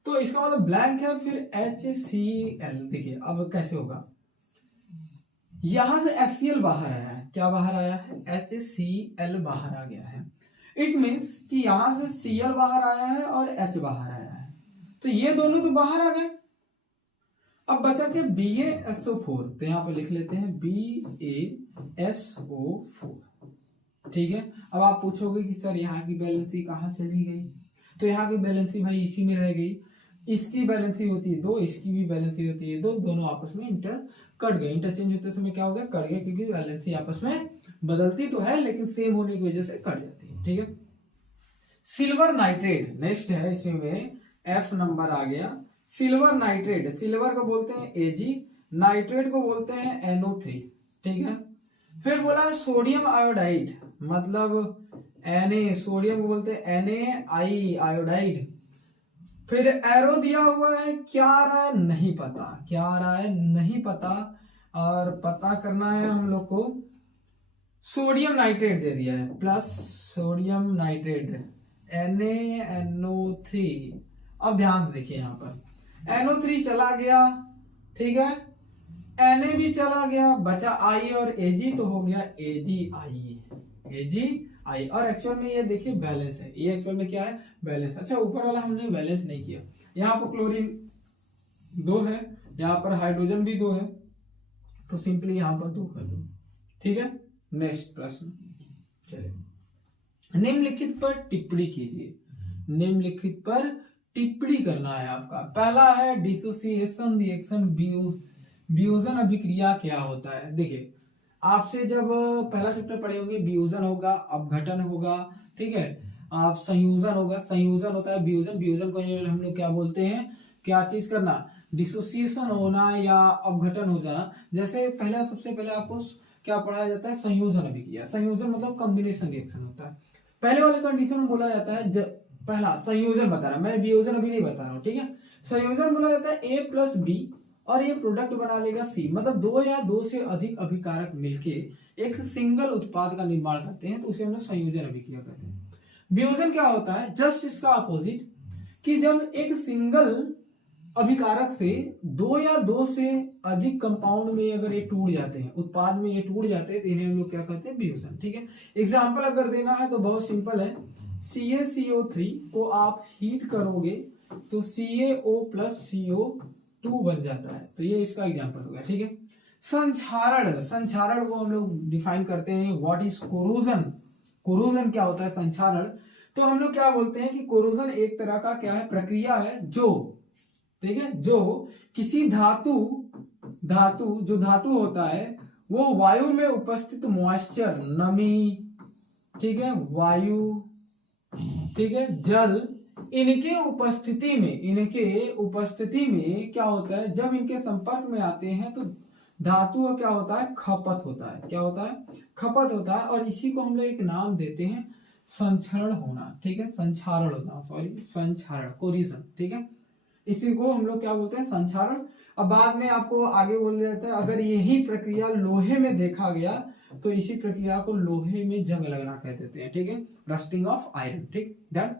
तो इसका मतलब ब्लैंक है, फिर HCl, देखिए अब कैसे होगा, यहां से HCl बाहर आया है, क्या बाहर आया है, HCl बाहर आ गया है, इट मीन्स कि यहां से Cl बाहर आया है और H बाहर आया है, तो ये दोनों तो बाहर आ गए। अब बचा क्या, BaSO4, तो यहां पर लिख लेते हैं BaSO4, ठीक है। अब आप पूछोगे कि सर यहाँ की बैलेंसी कहाँ चली गई, तो यहाँ की बैलेंसी भाई इसी में रह गई, इसकी बैलेंसी होती है 2, इसकी भी बैलेंसी होती है 2, दोनों आपस में कट गए, इंटरचेंज होते समय क्या हो गया, कट गए, क्योंकि बैलेंसी आपस में बदलती तो है लेकिन सेम होने की वजह से कट जाती है, ठीक है। सिल्वर नाइट्रेट नेक्स्ट है, इसमें F नंबर आ गया, सिल्वर नाइट्रेट, सिल्वर को बोलते हैं Ag, नाइट्रेट को बोलते हैं NO3, ठीक है। फिर बोला है सोडियम आयोडाइड, मतलब Na, सोडियम को बोलते हैं NaI आयोडाइड, फिर एरो दिया हुआ है, क्या आ रहा है नहीं पता, क्या आ रहा है नहीं पता, और पता करना है हम लोग को, सोडियम नाइट्रेट दे दिया है, प्लस सोडियम नाइट्रेट NaNO3। अब ध्यान से देखिए यहाँ पर NO3 चला गया, ठीक है, Na भी चला गया, बचा I और Ag, तो हो गया AgI, और एक्चुअल में ये देखिए बैलेंस है, ये एक्चुअल में क्या है, बैलेंस। अच्छा ऊपर वाला हमने बैलेंस नहीं किया, यहाँ पर क्लोरीन 2 है, यहाँ पर हाइड्रोजन भी 2 है, तो सिंपली यहाँ पर 2 कर दो, ठीक है। नेक्स्ट प्रश्न, चलिए निम्नलिखित पर टिप्पणी कीजिए, निम्नलिखित पर टिप्पणी करना है आपका। पहला है डिसोसिएशन रिएक्शन, वियोजन अभिक्रिया क्या होता है। देखिए आपसे जब पहला चैप्टर पढ़े होंगे, वियोजन होगा, अपघटन होगा, ठीक है, आप संयोजन होगा, संयोजन होता है, वियोजन, वियोजन को हम लोग क्या बोलते हैं, क्या चीज करना, डिसोसिएशन होना या अपघटन हो जाना। जैसे पहला, सबसे पहले आपको क्या पढ़ाया जाता है, संयोजन अभिक्रिया, संयोजन मतलब कॉम्बिनेशन रिएक्शन होता है। पहले वाले कंडीशन में बोला जाता है, पहला संयोजन बता रहा, मैं वियोजन अभी नहीं बता रहा हूँ, ठीक है। संयोजन बोला जाता है A + B और ये प्रोडक्ट बना लेगा C, मतलब 2 या 2 से अधिक अभिकारक मिलके एक सिंगल उत्पाद का निर्माण करते हैं, तो उसे हम लोग संयोजन अभिक्रिया कहते हैं। वियोजन क्या होता है, जस्ट इसका अपोजिट, कि जब एक सिंगल अभिकारक से दो या दो से अधिक कंपाउंड में अगर ये टूट जाते हैं, उत्पाद में ये टूट जाते हैं, तो इन्हें हम लोग क्या कहते हैं, विभूषण। ठीक है, एग्जाम्पल अगर देना है तो बहुत सिंपल है, CaCO3 को आप हीट करोगे तो CaO प्लस CO2 बन जाता है, तो ये इसका एग्जाम्पल हो गया। ठीक है, संक्षारण, संक्षारण को हम लोग डिफाइन करते हैं, व्हाट इज कोरोजन, कोरोजन क्या होता है, संक्षारण। तो हम लोग क्या बोलते हैं कि कोरोजन एक तरह का क्या है, प्रक्रिया है जो, ठीक है, जो किसी धातु जो धातु होता है वो वायु में उपस्थित मॉइस्चर, नमी, ठीक है, वायु, ठीक है, जल, इनके उपस्थिति में क्या होता है, जब इनके संपर्क में आते हैं तो धातु का क्या होता है, खपत होता है, क्या होता है, खपत होता है, और इसी को हम लोग एक नाम देते हैं संक्षरण होना। ठीक है, संक्षारण होना, सॉरी, संक्षारण, कोरिजन। ठीक है, इसी को हम लोग क्या बोलते हैं, संक्षारण। अब बाद में आपको आगे बोल देता है, अगर यही प्रक्रिया लोहे में देखा गया तो इसी प्रक्रिया को लोहे में जंग लगना कह देते हैं। ठीक है, रस्टिंग ऑफ आयरन। ठीक, डन।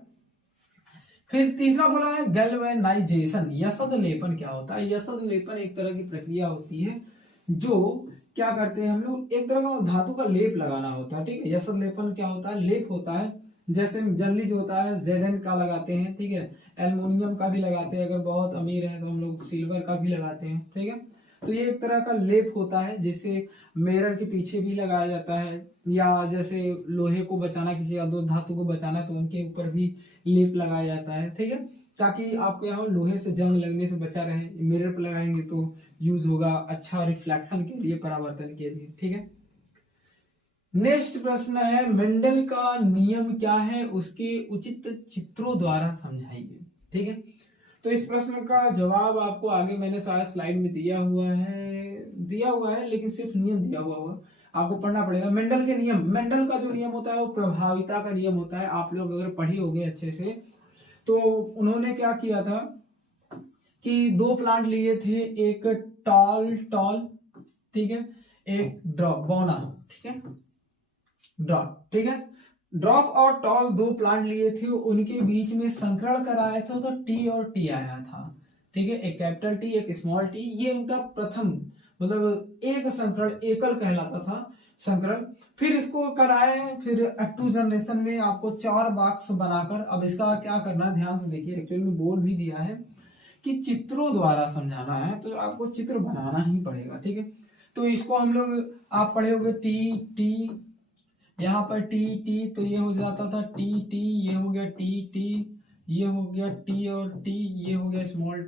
फिर तीसरा बोला है गैल्वेनाइजेशन, यसद लेपन क्या होता है, यसद लेपन एक तरह की प्रक्रिया होती है जो क्या करते हैं हम लोग, एक तरह का धातु का लेप लगाना होता है। ठीक है, यसद लेपन क्या होता है, लेप होता है, जैसे जनरली जो होता है Zn का लगाते हैं, ठीक है, एल्युमिनियम का भी लगाते हैं, अगर बहुत अमीर है तो हम लोग सिल्वर का भी लगाते हैं। ठीक है, तो ये एक तरह का लेप होता है जिसे मिरर के पीछे भी लगाया जाता है, या जैसे लोहे को बचाना, किसी अदो धातु को बचाना तो उनके ऊपर भी लेप लगाया जाता है। ठीक है, ताकि आपको यहाँ लोहे से जंग लगने से बचा रहे। मिरर पर लगाएंगे तो यूज होगा अच्छा रिफ्लेक्शन के लिए, परावर्तन के लिए। ठीक है, नेक्स्ट प्रश्न है मेंडल का नियम क्या है, उसके उचित चित्रों द्वारा समझाइए। ठीक है, तो इस प्रश्न का जवाब आपको आगे मैंने शायद स्लाइड में दिया हुआ है, लेकिन सिर्फ नियम दिया हुआ आपको पढ़ना पड़ेगा। मेंडल के नियम, मेंडल का जो नियम होता है वो प्रभाविता का नियम होता है। आप लोग अगर पढ़े होंगे अच्छे से तो उन्होंने क्या किया था कि दो प्लांट लिए थे, एक टॉल, ठीक है, एक ड्रॉप, बौना, ठीक है, ड्रॉप, ठीक है, ड्रॉप और टॉल दो प्लांट लिए थे, उनके बीच में संकरण कराया था तो टी और टी आया था। ठीक है, एक कैपिटल टी एक स्मॉल टी, ये उनका प्रथम मतलब एक संकरण, एकल कहलाता था संकरण। फिर इसको कराए, फिर F2 जनरेशन में आपको 4 बॉक्स बनाकर, अब इसका क्या करना है ध्यान से देखिए, एक्चुअली में बोल भी दिया है कि चित्रों द्वारा समझाना है तो आपको चित्र बनाना ही पड़ेगा। ठीक है, तो इसको हम लोग आप पढ़े होंगे टी, यहाँ पर टी, तो ये हो जाता था टी, ये हो गया टी, ये हो गया टी और टी, ये हो गया स्मॉल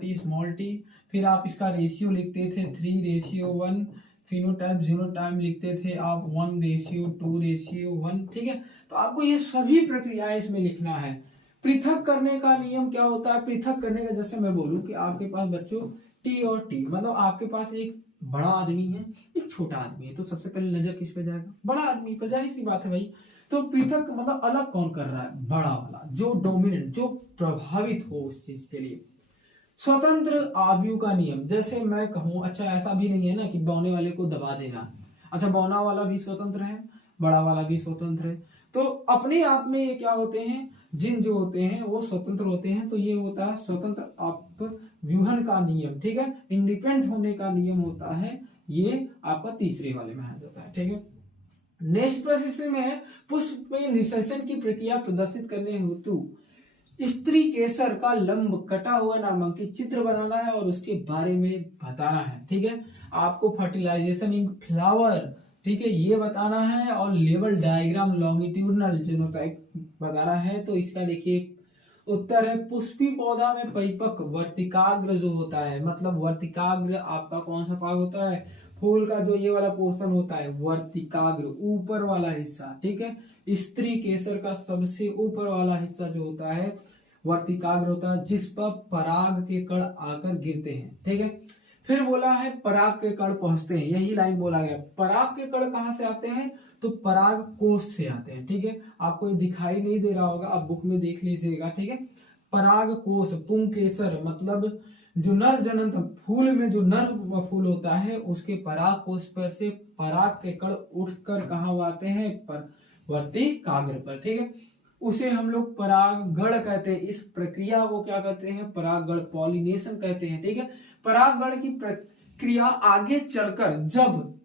टी। फिर आप इसका रेशियो लिखते थे 3:1, फिनोटाइप जीनोटाइप लिखते थे आप 1:2:1। ठीक है, तो आपको ये सभी प्रक्रियाएं इसमें लिखना है। पृथक करने का नियम क्या होता है, पृथक करने का, जैसे मैं बोलूं कि आपके पास बच्चों टी और टी, मतलब आपके पास एक बड़ा आदमी है, एक छोटा आदमी है, तो सबसे पहले नजर किस पे जाएगा, बड़ा आदमी पर, जाहिर सी बात है भाई। तो पृथक मतलब अलग कौन कर रहा है, बड़ा वाला, जो डोमिनेंट, जो प्रभावित हो उस चीज के लिए। स्वतंत्र अवयव का नियम, जैसे मैं कहूं, अच्छा ऐसा भी नहीं है ना कि बौने वाले को दबा देना, अच्छा बौना वाला भी स्वतंत्र है, बड़ा वाला भी स्वतंत्र है, तो अपने आप में ये क्या होते हैं, जिन जो होते हैं वो स्वतंत्र होते हैं। तो ये होता है स्वतंत्र अपव्यूहन का नियम। ठीक है, इंडिपेंडेंट होने का नियम होता है, ये आपका तीसरे वाले में आ जाता है। ठीक है, नेक्स्ट प्रश्न में है पुष्प में निषेचन की प्रक्रिया प्रदर्शित करने हेतु स्त्री केसर का लंब कटा हुआ नामांकित चित्र बनाना है और उसके बारे में बताना है। ठीक है, आपको फर्टिलाइजेशन इन फ्लावर, ठीक है, ये बताना है, और लेवल डायग्राम लॉन्गिट्यूडनल जीनोटाइप बताना है। तो इसका देखिए उत्तर है पुष्पी पौधा में परिपक्व वर्तिकाग्र जो होता है, मतलब वर्तिकाग्र आपका कौन सा भाग होता है, फूल का जो ये वाला पोर्शन होता है वर्तिकाग्र, ऊपर वाला हिस्सा। ठीक है, स्त्री केसर का सबसे ऊपर वाला हिस्सा जो होता है वर्तिकाग्र होता है, जिस पर पराग के कण आकर गिरते हैं। ठीक है, फिर बोला है पराग के कण पहुंचते हैं, यही लाइन बोला गया। पराग के कण कहां से आते हैं, तो पराग कोश से आते हैं। ठीक है, आपको ये दिखाई नहीं दे रहा होगा, आप बुक में देख लीजिएगा। ठीक है, पराग कोश, पुंकेसर मतलब जो नर जनन फूल में जो नर फूल होता है उसके पराग कोश पर से पराग के कण उठकर कहाँ आते हैं, वर्तिकाग्र पर। ठीक है, उसे हम लोग परागण कहते हैं। इस प्रक्रिया को क्या कहते हैं? परागण, पॉलिनेशन कहते हैं। ठीक है, परागण की प्रक्रिया आगे चलकर जब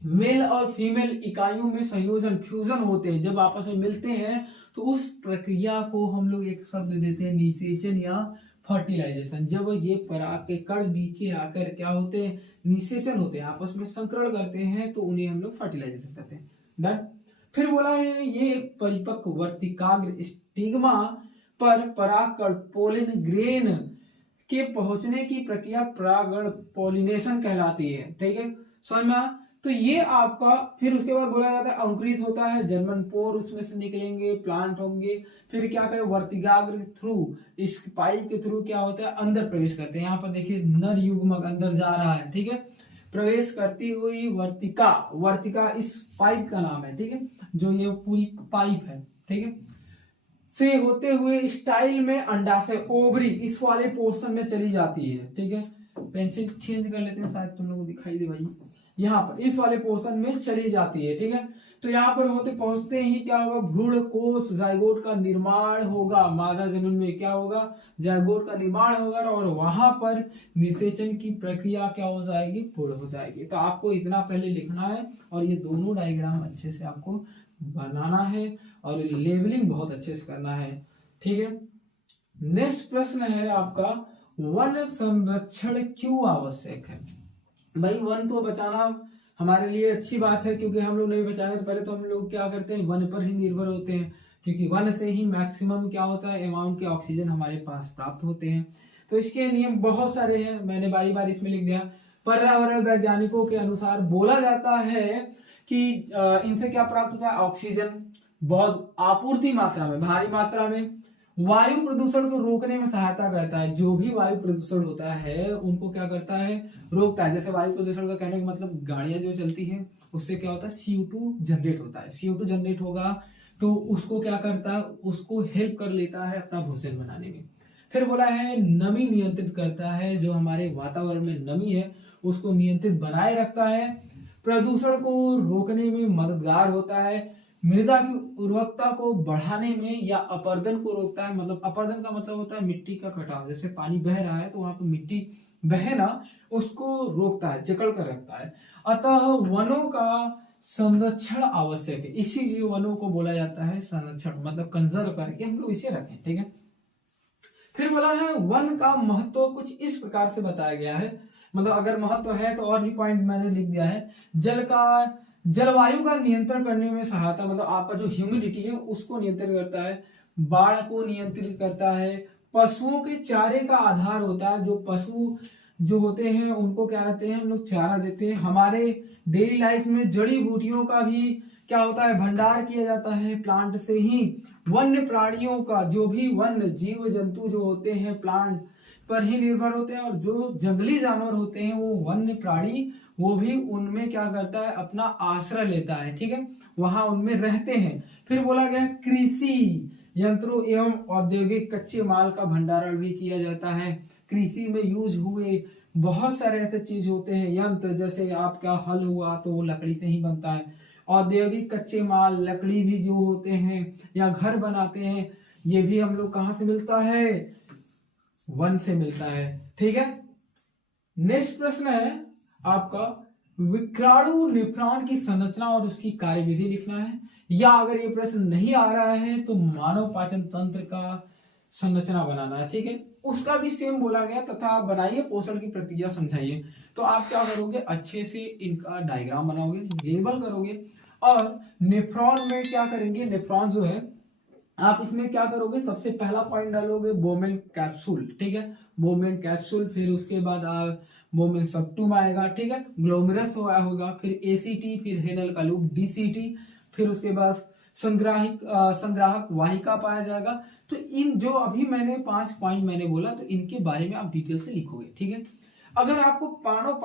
मेल और फीमेल इकाइयों में संयोजन, फ्यूजन होते हैं, जब आपस में मिलते हैं, तो उस प्रक्रिया को हम लोग एक शब्द देते हैं निषेचन या फर्टिलाइजेशन। जब ये पराग के कण नीचे आकर क्या होते हैं? निषेचन होते हैं, आपस में संकरण करते हैं, तो उन्हें हम लोग फर्टिलाइजेशन कहते हैं। डन। फिर बोला है ये परिपक्व वर्तिकाग्र स्टिग्मा पर परागकण पोलिन ग्रेन के पहुंचने की प्रक्रिया परागण, पॉलिनेशन कहलाती है। ठीक है, समझ में? तो ये आपका, फिर उसके बाद बोला जाता है अंकुरित होता है, जर्मन पोर उसमें से निकलेंगे, प्लांट होंगे, फिर क्या करें? वर्तिकाग्र थ्रू, इस पाइप के थ्रू क्या होता है? अंदर प्रवेश करते हैं। यहाँ पर देखिए नर युग्मक अंदर जा रहा है। ठीक है, प्रवेश करती हुई वर्तिका, वर्तिका इस पाइप का नाम है। ठीक है, जो ये पूरी पाइप है, ठीक है, से होते हुए स्टाइल में अंडाशय, ओवरी इस वाले पोर्शन में चली जाती है। ठीक है, पेंसिल चेंज कर लेते हैं, शायद तुम लोगों को दिखाई दे भाई, यहाँ पर इस वाले पोर्शन में चली जाती है। ठीक है, तो यहाँ पर होते पहुंचते ही क्या होगा? भ्रूण कोश, जायगोट का निर्माण होगा। मादा जनन में क्या होगा? जायगोट का निर्माण होगा, और वहां पर निषेचन की प्रक्रिया क्या हो जाएगी? पूर्ण हो जाएगी। तो आपको इतना पहले लिखना है, और ये दोनों डायग्राम अच्छे से आपको बनाना है, और लेबलिंग बहुत अच्छे से करना है। ठीक है, नेक्स्ट प्रश्न है आपका, वन संरक्षण क्यों आवश्यक है? भाई वन तो बचाना हमारे लिए अच्छी बात है, क्योंकि हम लोग नहीं बचाएंगे तो पहले तो हम लोग क्या करते हैं? वन पर ही निर्भर होते हैं, क्योंकि वन से ही मैक्सिमम क्या होता है? अमाउंट के ऑक्सीजन हमारे पास प्राप्त होते हैं। तो इसके नियम बहुत सारे हैं, मैंने बारी बारी इसमें लिख दिया। पर्यावरण वैज्ञानिकों के अनुसार बोला जाता है कि इनसे क्या प्राप्त होता है? ऑक्सीजन बहुत आपूर्ति मात्रा में, भारी मात्रा में। वायु प्रदूषण को रोकने में सहायता करता है। जो भी वायु प्रदूषण होता है उनको क्या करता है? रोकता है। जैसे वायु प्रदूषण का कहने का मतलब गाड़ियां जो चलती हैं उससे क्या होता है? CO2 जनरेट होता है। CO2 जनरेट होगा तो उसको क्या करता है? उसको हेल्प कर लेता है अपना भोजन बनाने में। फिर बोला है नमी नियंत्रित करता है, जो हमारे वातावरण में नमी है उसको नियंत्रित बनाए रखता है। प्रदूषण को रोकने में मददगार होता है। मृदा की उर्वरकता को बढ़ाने में या अपर्दन को रोकता है। मतलब अपर्दन का मतलब होता है मिट्टी का कटाव। जैसे पानी बह रहा है तो वहां पर मिट्टी बहे ना, उसको रोकता है, जकड़ कर रखता है। अतः वनों का संरक्षण आवश्यक है, इसीलिए वनों को बोला जाता है संरक्षण, मतलब कंजर्व करके हम लोग इसे रखें। ठीक है, फिर बोला है वन का महत्व कुछ इस प्रकार से बताया गया है। मतलब अगर महत्व है तो और भी पॉइंट मैंने लिख दिया है। जलवायु का नियंत्रण करने में सहायता, मतलब आपका जो ह्यूमिडिटी है उसको नियंत्रित करता है। बाढ़ को नियंत्रित करता है। पशुओं के चारे का आधार होता है। जो पशु जो होते हैं उनको क्या कहते हैं? हम लोग चारा देते हैं। हमारे डेली लाइफ में जड़ी बूटियों का भी क्या होता है? भंडार किया जाता है प्लांट से ही। वन्य प्राणियों का, जो भी वन्य जीव जंतु जो होते हैं प्लांट पर ही निर्भर होते हैं, और जो जंगली जानवर होते हैं वो वन्य प्राणी, वो भी उनमें क्या करता है? अपना आश्रय लेता है। ठीक है, वहां उनमें रहते हैं। फिर बोला गया कृषि यंत्रों एवं औद्योगिक कच्चे माल का भंडारण भी किया जाता है। कृषि में यूज हुए बहुत सारे ऐसे चीज होते हैं यंत्र, जैसे आपका हल हुआ तो वो लकड़ी से ही बनता है। औद्योगिक कच्चे माल लकड़ी भी जो होते हैं, या घर बनाते हैं, ये भी हम लोग कहाँ से मिलता है? वन से मिलता है। ठीक है, नेक्स्ट प्रश्न है आपका, विक्राणु नेफ्रॉन की संरचना और उसकी कार्यविधि लिखना है। या अगर ये प्रश्न नहीं आ रहा है तो मानव पाचन तंत्र का संरचना बनाना है। ठीक है, उसका भी सेम बोला गया, तथा बनाइए पोषण की प्रक्रिया समझाइए। तो आप क्या करोगे? अच्छे से इनका डायग्राम बनाओगे, लेबल करोगे, और नेफ्रॉन में क्या करेंगे? नेफ्रॉन जो है आप इसमें क्या करोगे? सबसे पहला पॉइंट डालोगे बोमेन कैप्सूल। ठीक है, बोमेन कैप्सूल, फिर उसके बाद आप बोमेन सबटूम आएगा। ठीक है, ग्लोमेरस होगा, फिर एसीटी, फिर हेनल का लूप डीसीटी, फिर उसके बाद संग्राहक वाहिका पाया जाएगा। तो इन जो अभी मैंने 5 पॉइंट मैंने बोला, तो इनके बारे में आप डिटेल से लिखोगे। ठीक है, अगर आपको मानव के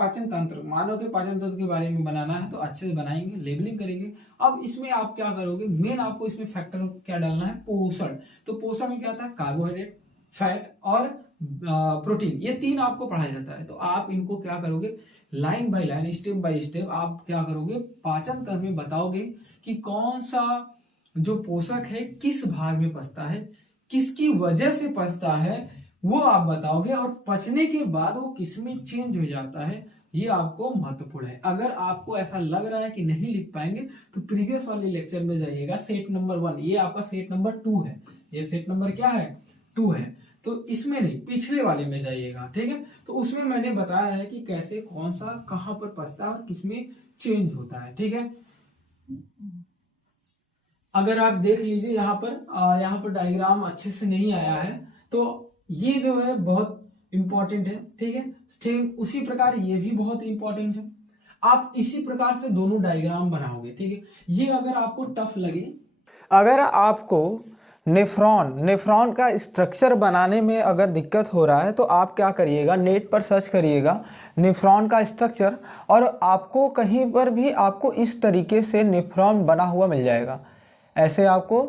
पाचन तंत्र के बारे में बनाना है तो अच्छे से बनाएंगे, लेबलिंग करेंगे। अब इसमें आप क्या करोगे? मेन आपको इसमें फैक्टर क्या डालना है? पोषण। तो पोषण में क्या आता है? कार्बोहाइड्रेट, फैट और प्रोटीन, ये 3 आपको पढ़ाया जाता है। तो आप इनको क्या करोगे? Line by line, step by step आप क्या करोगे? पाचन तंत्र में बताओगे कि कौन सा जो पोषक है किस भाग में पचता है, किसकी वजह से पचता है वो आप बताओगे, और पचने के बाद वो किसमें चेंज हो जाता है ये आपको महत्वपूर्ण है। अगर आपको ऐसा लग रहा है कि नहीं लिख पाएंगे तो प्रीवियस वाले लेक्चर में जाइएगा, सेट नंबर 1, ये आपका सेट नंबर 2 है, ये सेट नंबर क्या है 2 है, तो इसमें नहीं पिछले वाले में जाइएगा, ठीक है। तो उसमें मैंने बताया है कि कैसे कौन सा कहां पर पचता है और किसमें चेंज होता है, ठीक है। अगर आप देख लीजिए यहाँ पर डायग्राम अच्छे से नहीं आया है, तो ये जो है बहुत इंपॉर्टेंट है, ठीक है। ठीक उसी प्रकार ये भी बहुत इंपॉर्टेंट है। आप इसी प्रकार से दोनों डायग्राम बनाओगे, ठीक है। ये अगर आपको टफ लगे, अगर आपको नेफ्रॉन का स्ट्रक्चर बनाने में अगर दिक्कत हो रहा है तो आप क्या करिएगा, नेट पर सर्च करिएगा नेफ्रॉन का स्ट्रक्चर, और आपको कहीं पर भी आपको इस तरीके से नेफ्रॉन बना हुआ मिल जाएगा, ऐसे आपको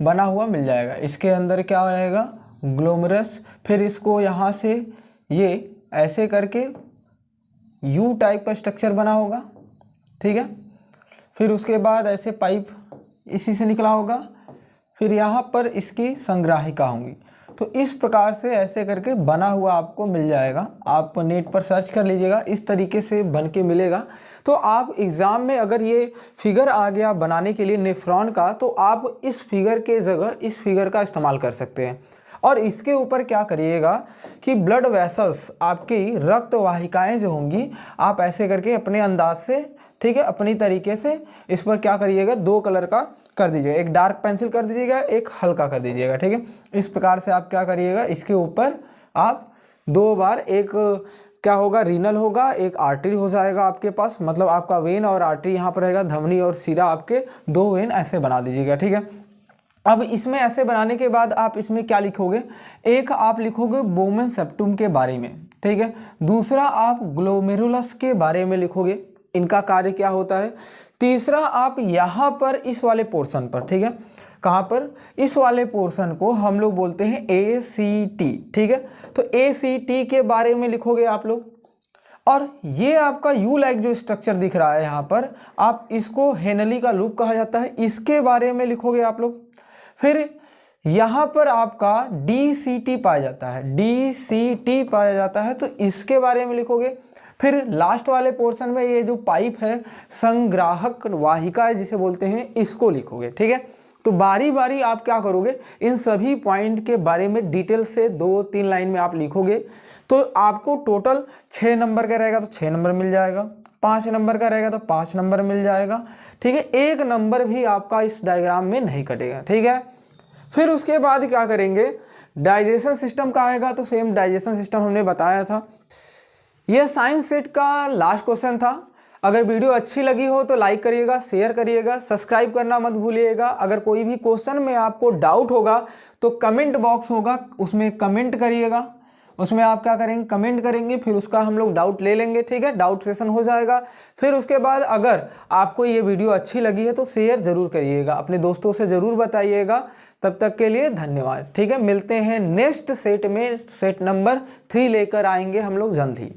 बना हुआ मिल जाएगा। इसके अंदर क्या रहेगा, ग्लोमेरुलस, फिर इसको यहाँ से ये ऐसे करके यू टाइप का स्ट्रक्चर बना होगा, ठीक है। फिर उसके बाद ऐसे पाइप इसी से निकला होगा, फिर यहाँ पर इसकी संग्राहिका होंगी। तो इस प्रकार से ऐसे करके बना हुआ आपको मिल जाएगा। आप नेट पर सर्च कर लीजिएगा, इस तरीके से बन के मिलेगा। तो आप एग्ज़ाम में अगर ये फिगर आ गया बनाने के लिए नेफ्रॉन का, तो आप इस फिगर के जगह इस फिगर का इस्तेमाल कर सकते हैं। और इसके ऊपर क्या करिएगा कि ब्लड वेसल्स, आपकी रक्त वाहिकाएँ जो होंगी, आप ऐसे करके अपने अंदाज से, ठीक है, अपनी तरीके से इस पर क्या करिएगा, 2 कलर का कर दीजिएगा, एक डार्क पेंसिल कर दीजिएगा, एक हल्का कर दीजिएगा, ठीक है। इस प्रकार से आप क्या करिएगा, इसके ऊपर आप 2 बार, एक क्या होगा, रीनल होगा, एक आर्टरी हो जाएगा आपके पास, मतलब आपका वेन और आर्टरी यहाँ पर रहेगा, धमनी और सीरा, आपके 2 वेन ऐसे बना दीजिएगा, ठीक है। अब इसमें ऐसे बनाने के बाद आप इसमें क्या लिखोगे, एक आप लिखोगे बोमेन सेप्टम के बारे में, ठीक है। दूसरा आप ग्लोमेरुलस के बारे में लिखोगे, इनका कार्य क्या होता है। तीसरा आप यहाँ पर इस वाले पोर्शन पर, ठीक है, कहाँ पर, इस वाले पोर्शन को हम लोग बोलते हैं ACT, ठीक है। तो ACT के बारे में लिखोगे आप लोग। और ये आपका यू लाइक जो स्ट्रक्चर दिख रहा है यहाँ पर, आप इसको हेनली का लूप कहा जाता है, इसके बारे में लिखोगे आप लोग। फिर यहाँ पर आपका DCT पाया जाता है, DCT पाया जाता है, तो इसके बारे में लिखोगे। फिर लास्ट वाले पोर्शन में ये जो पाइप है, संग्राहक वाहिका जिसे बोलते हैं, इसको लिखोगे, ठीक है। तो बारी बारी आप क्या करोगे, इन सभी पॉइंट के बारे में डिटेल से 2-3 लाइन में आप लिखोगे। तो आपको टोटल 6 नंबर का रहेगा तो 6 नंबर मिल जाएगा, 5 नंबर का रहेगा तो 5 नंबर मिल जाएगा, ठीक है। 1 नंबर भी आपका इस डायग्राम में नहीं कटेगा, ठीक है। फिर उसके बाद क्या करेंगे, डाइजेशन सिस्टम का आएगा, तो सेम डाइजेशन सिस्टम हमने बताया था। यह साइंस सेट का लास्ट क्वेश्चन था। अगर वीडियो अच्छी लगी हो तो लाइक करिएगा, शेयर करिएगा, सब्सक्राइब करना मत भूलिएगा। अगर कोई भी क्वेश्चन में आपको डाउट होगा तो कमेंट बॉक्स होगा, उसमें कमेंट करिएगा, उसमें आप क्या करेंगे, कमेंट करेंगे, फिर उसका हम लोग डाउट ले लेंगे, ठीक है, डाउट सेशन हो जाएगा। फिर उसके बाद अगर आपको ये वीडियो अच्छी लगी है तो शेयर जरूर करिएगा, अपने दोस्तों से ज़रूर बताइएगा। तब तक के लिए धन्यवाद, ठीक है। मिलते हैं नेक्स्ट सेट में, सेट नंबर 3 लेकर आएंगे हम लोग जल्द ही।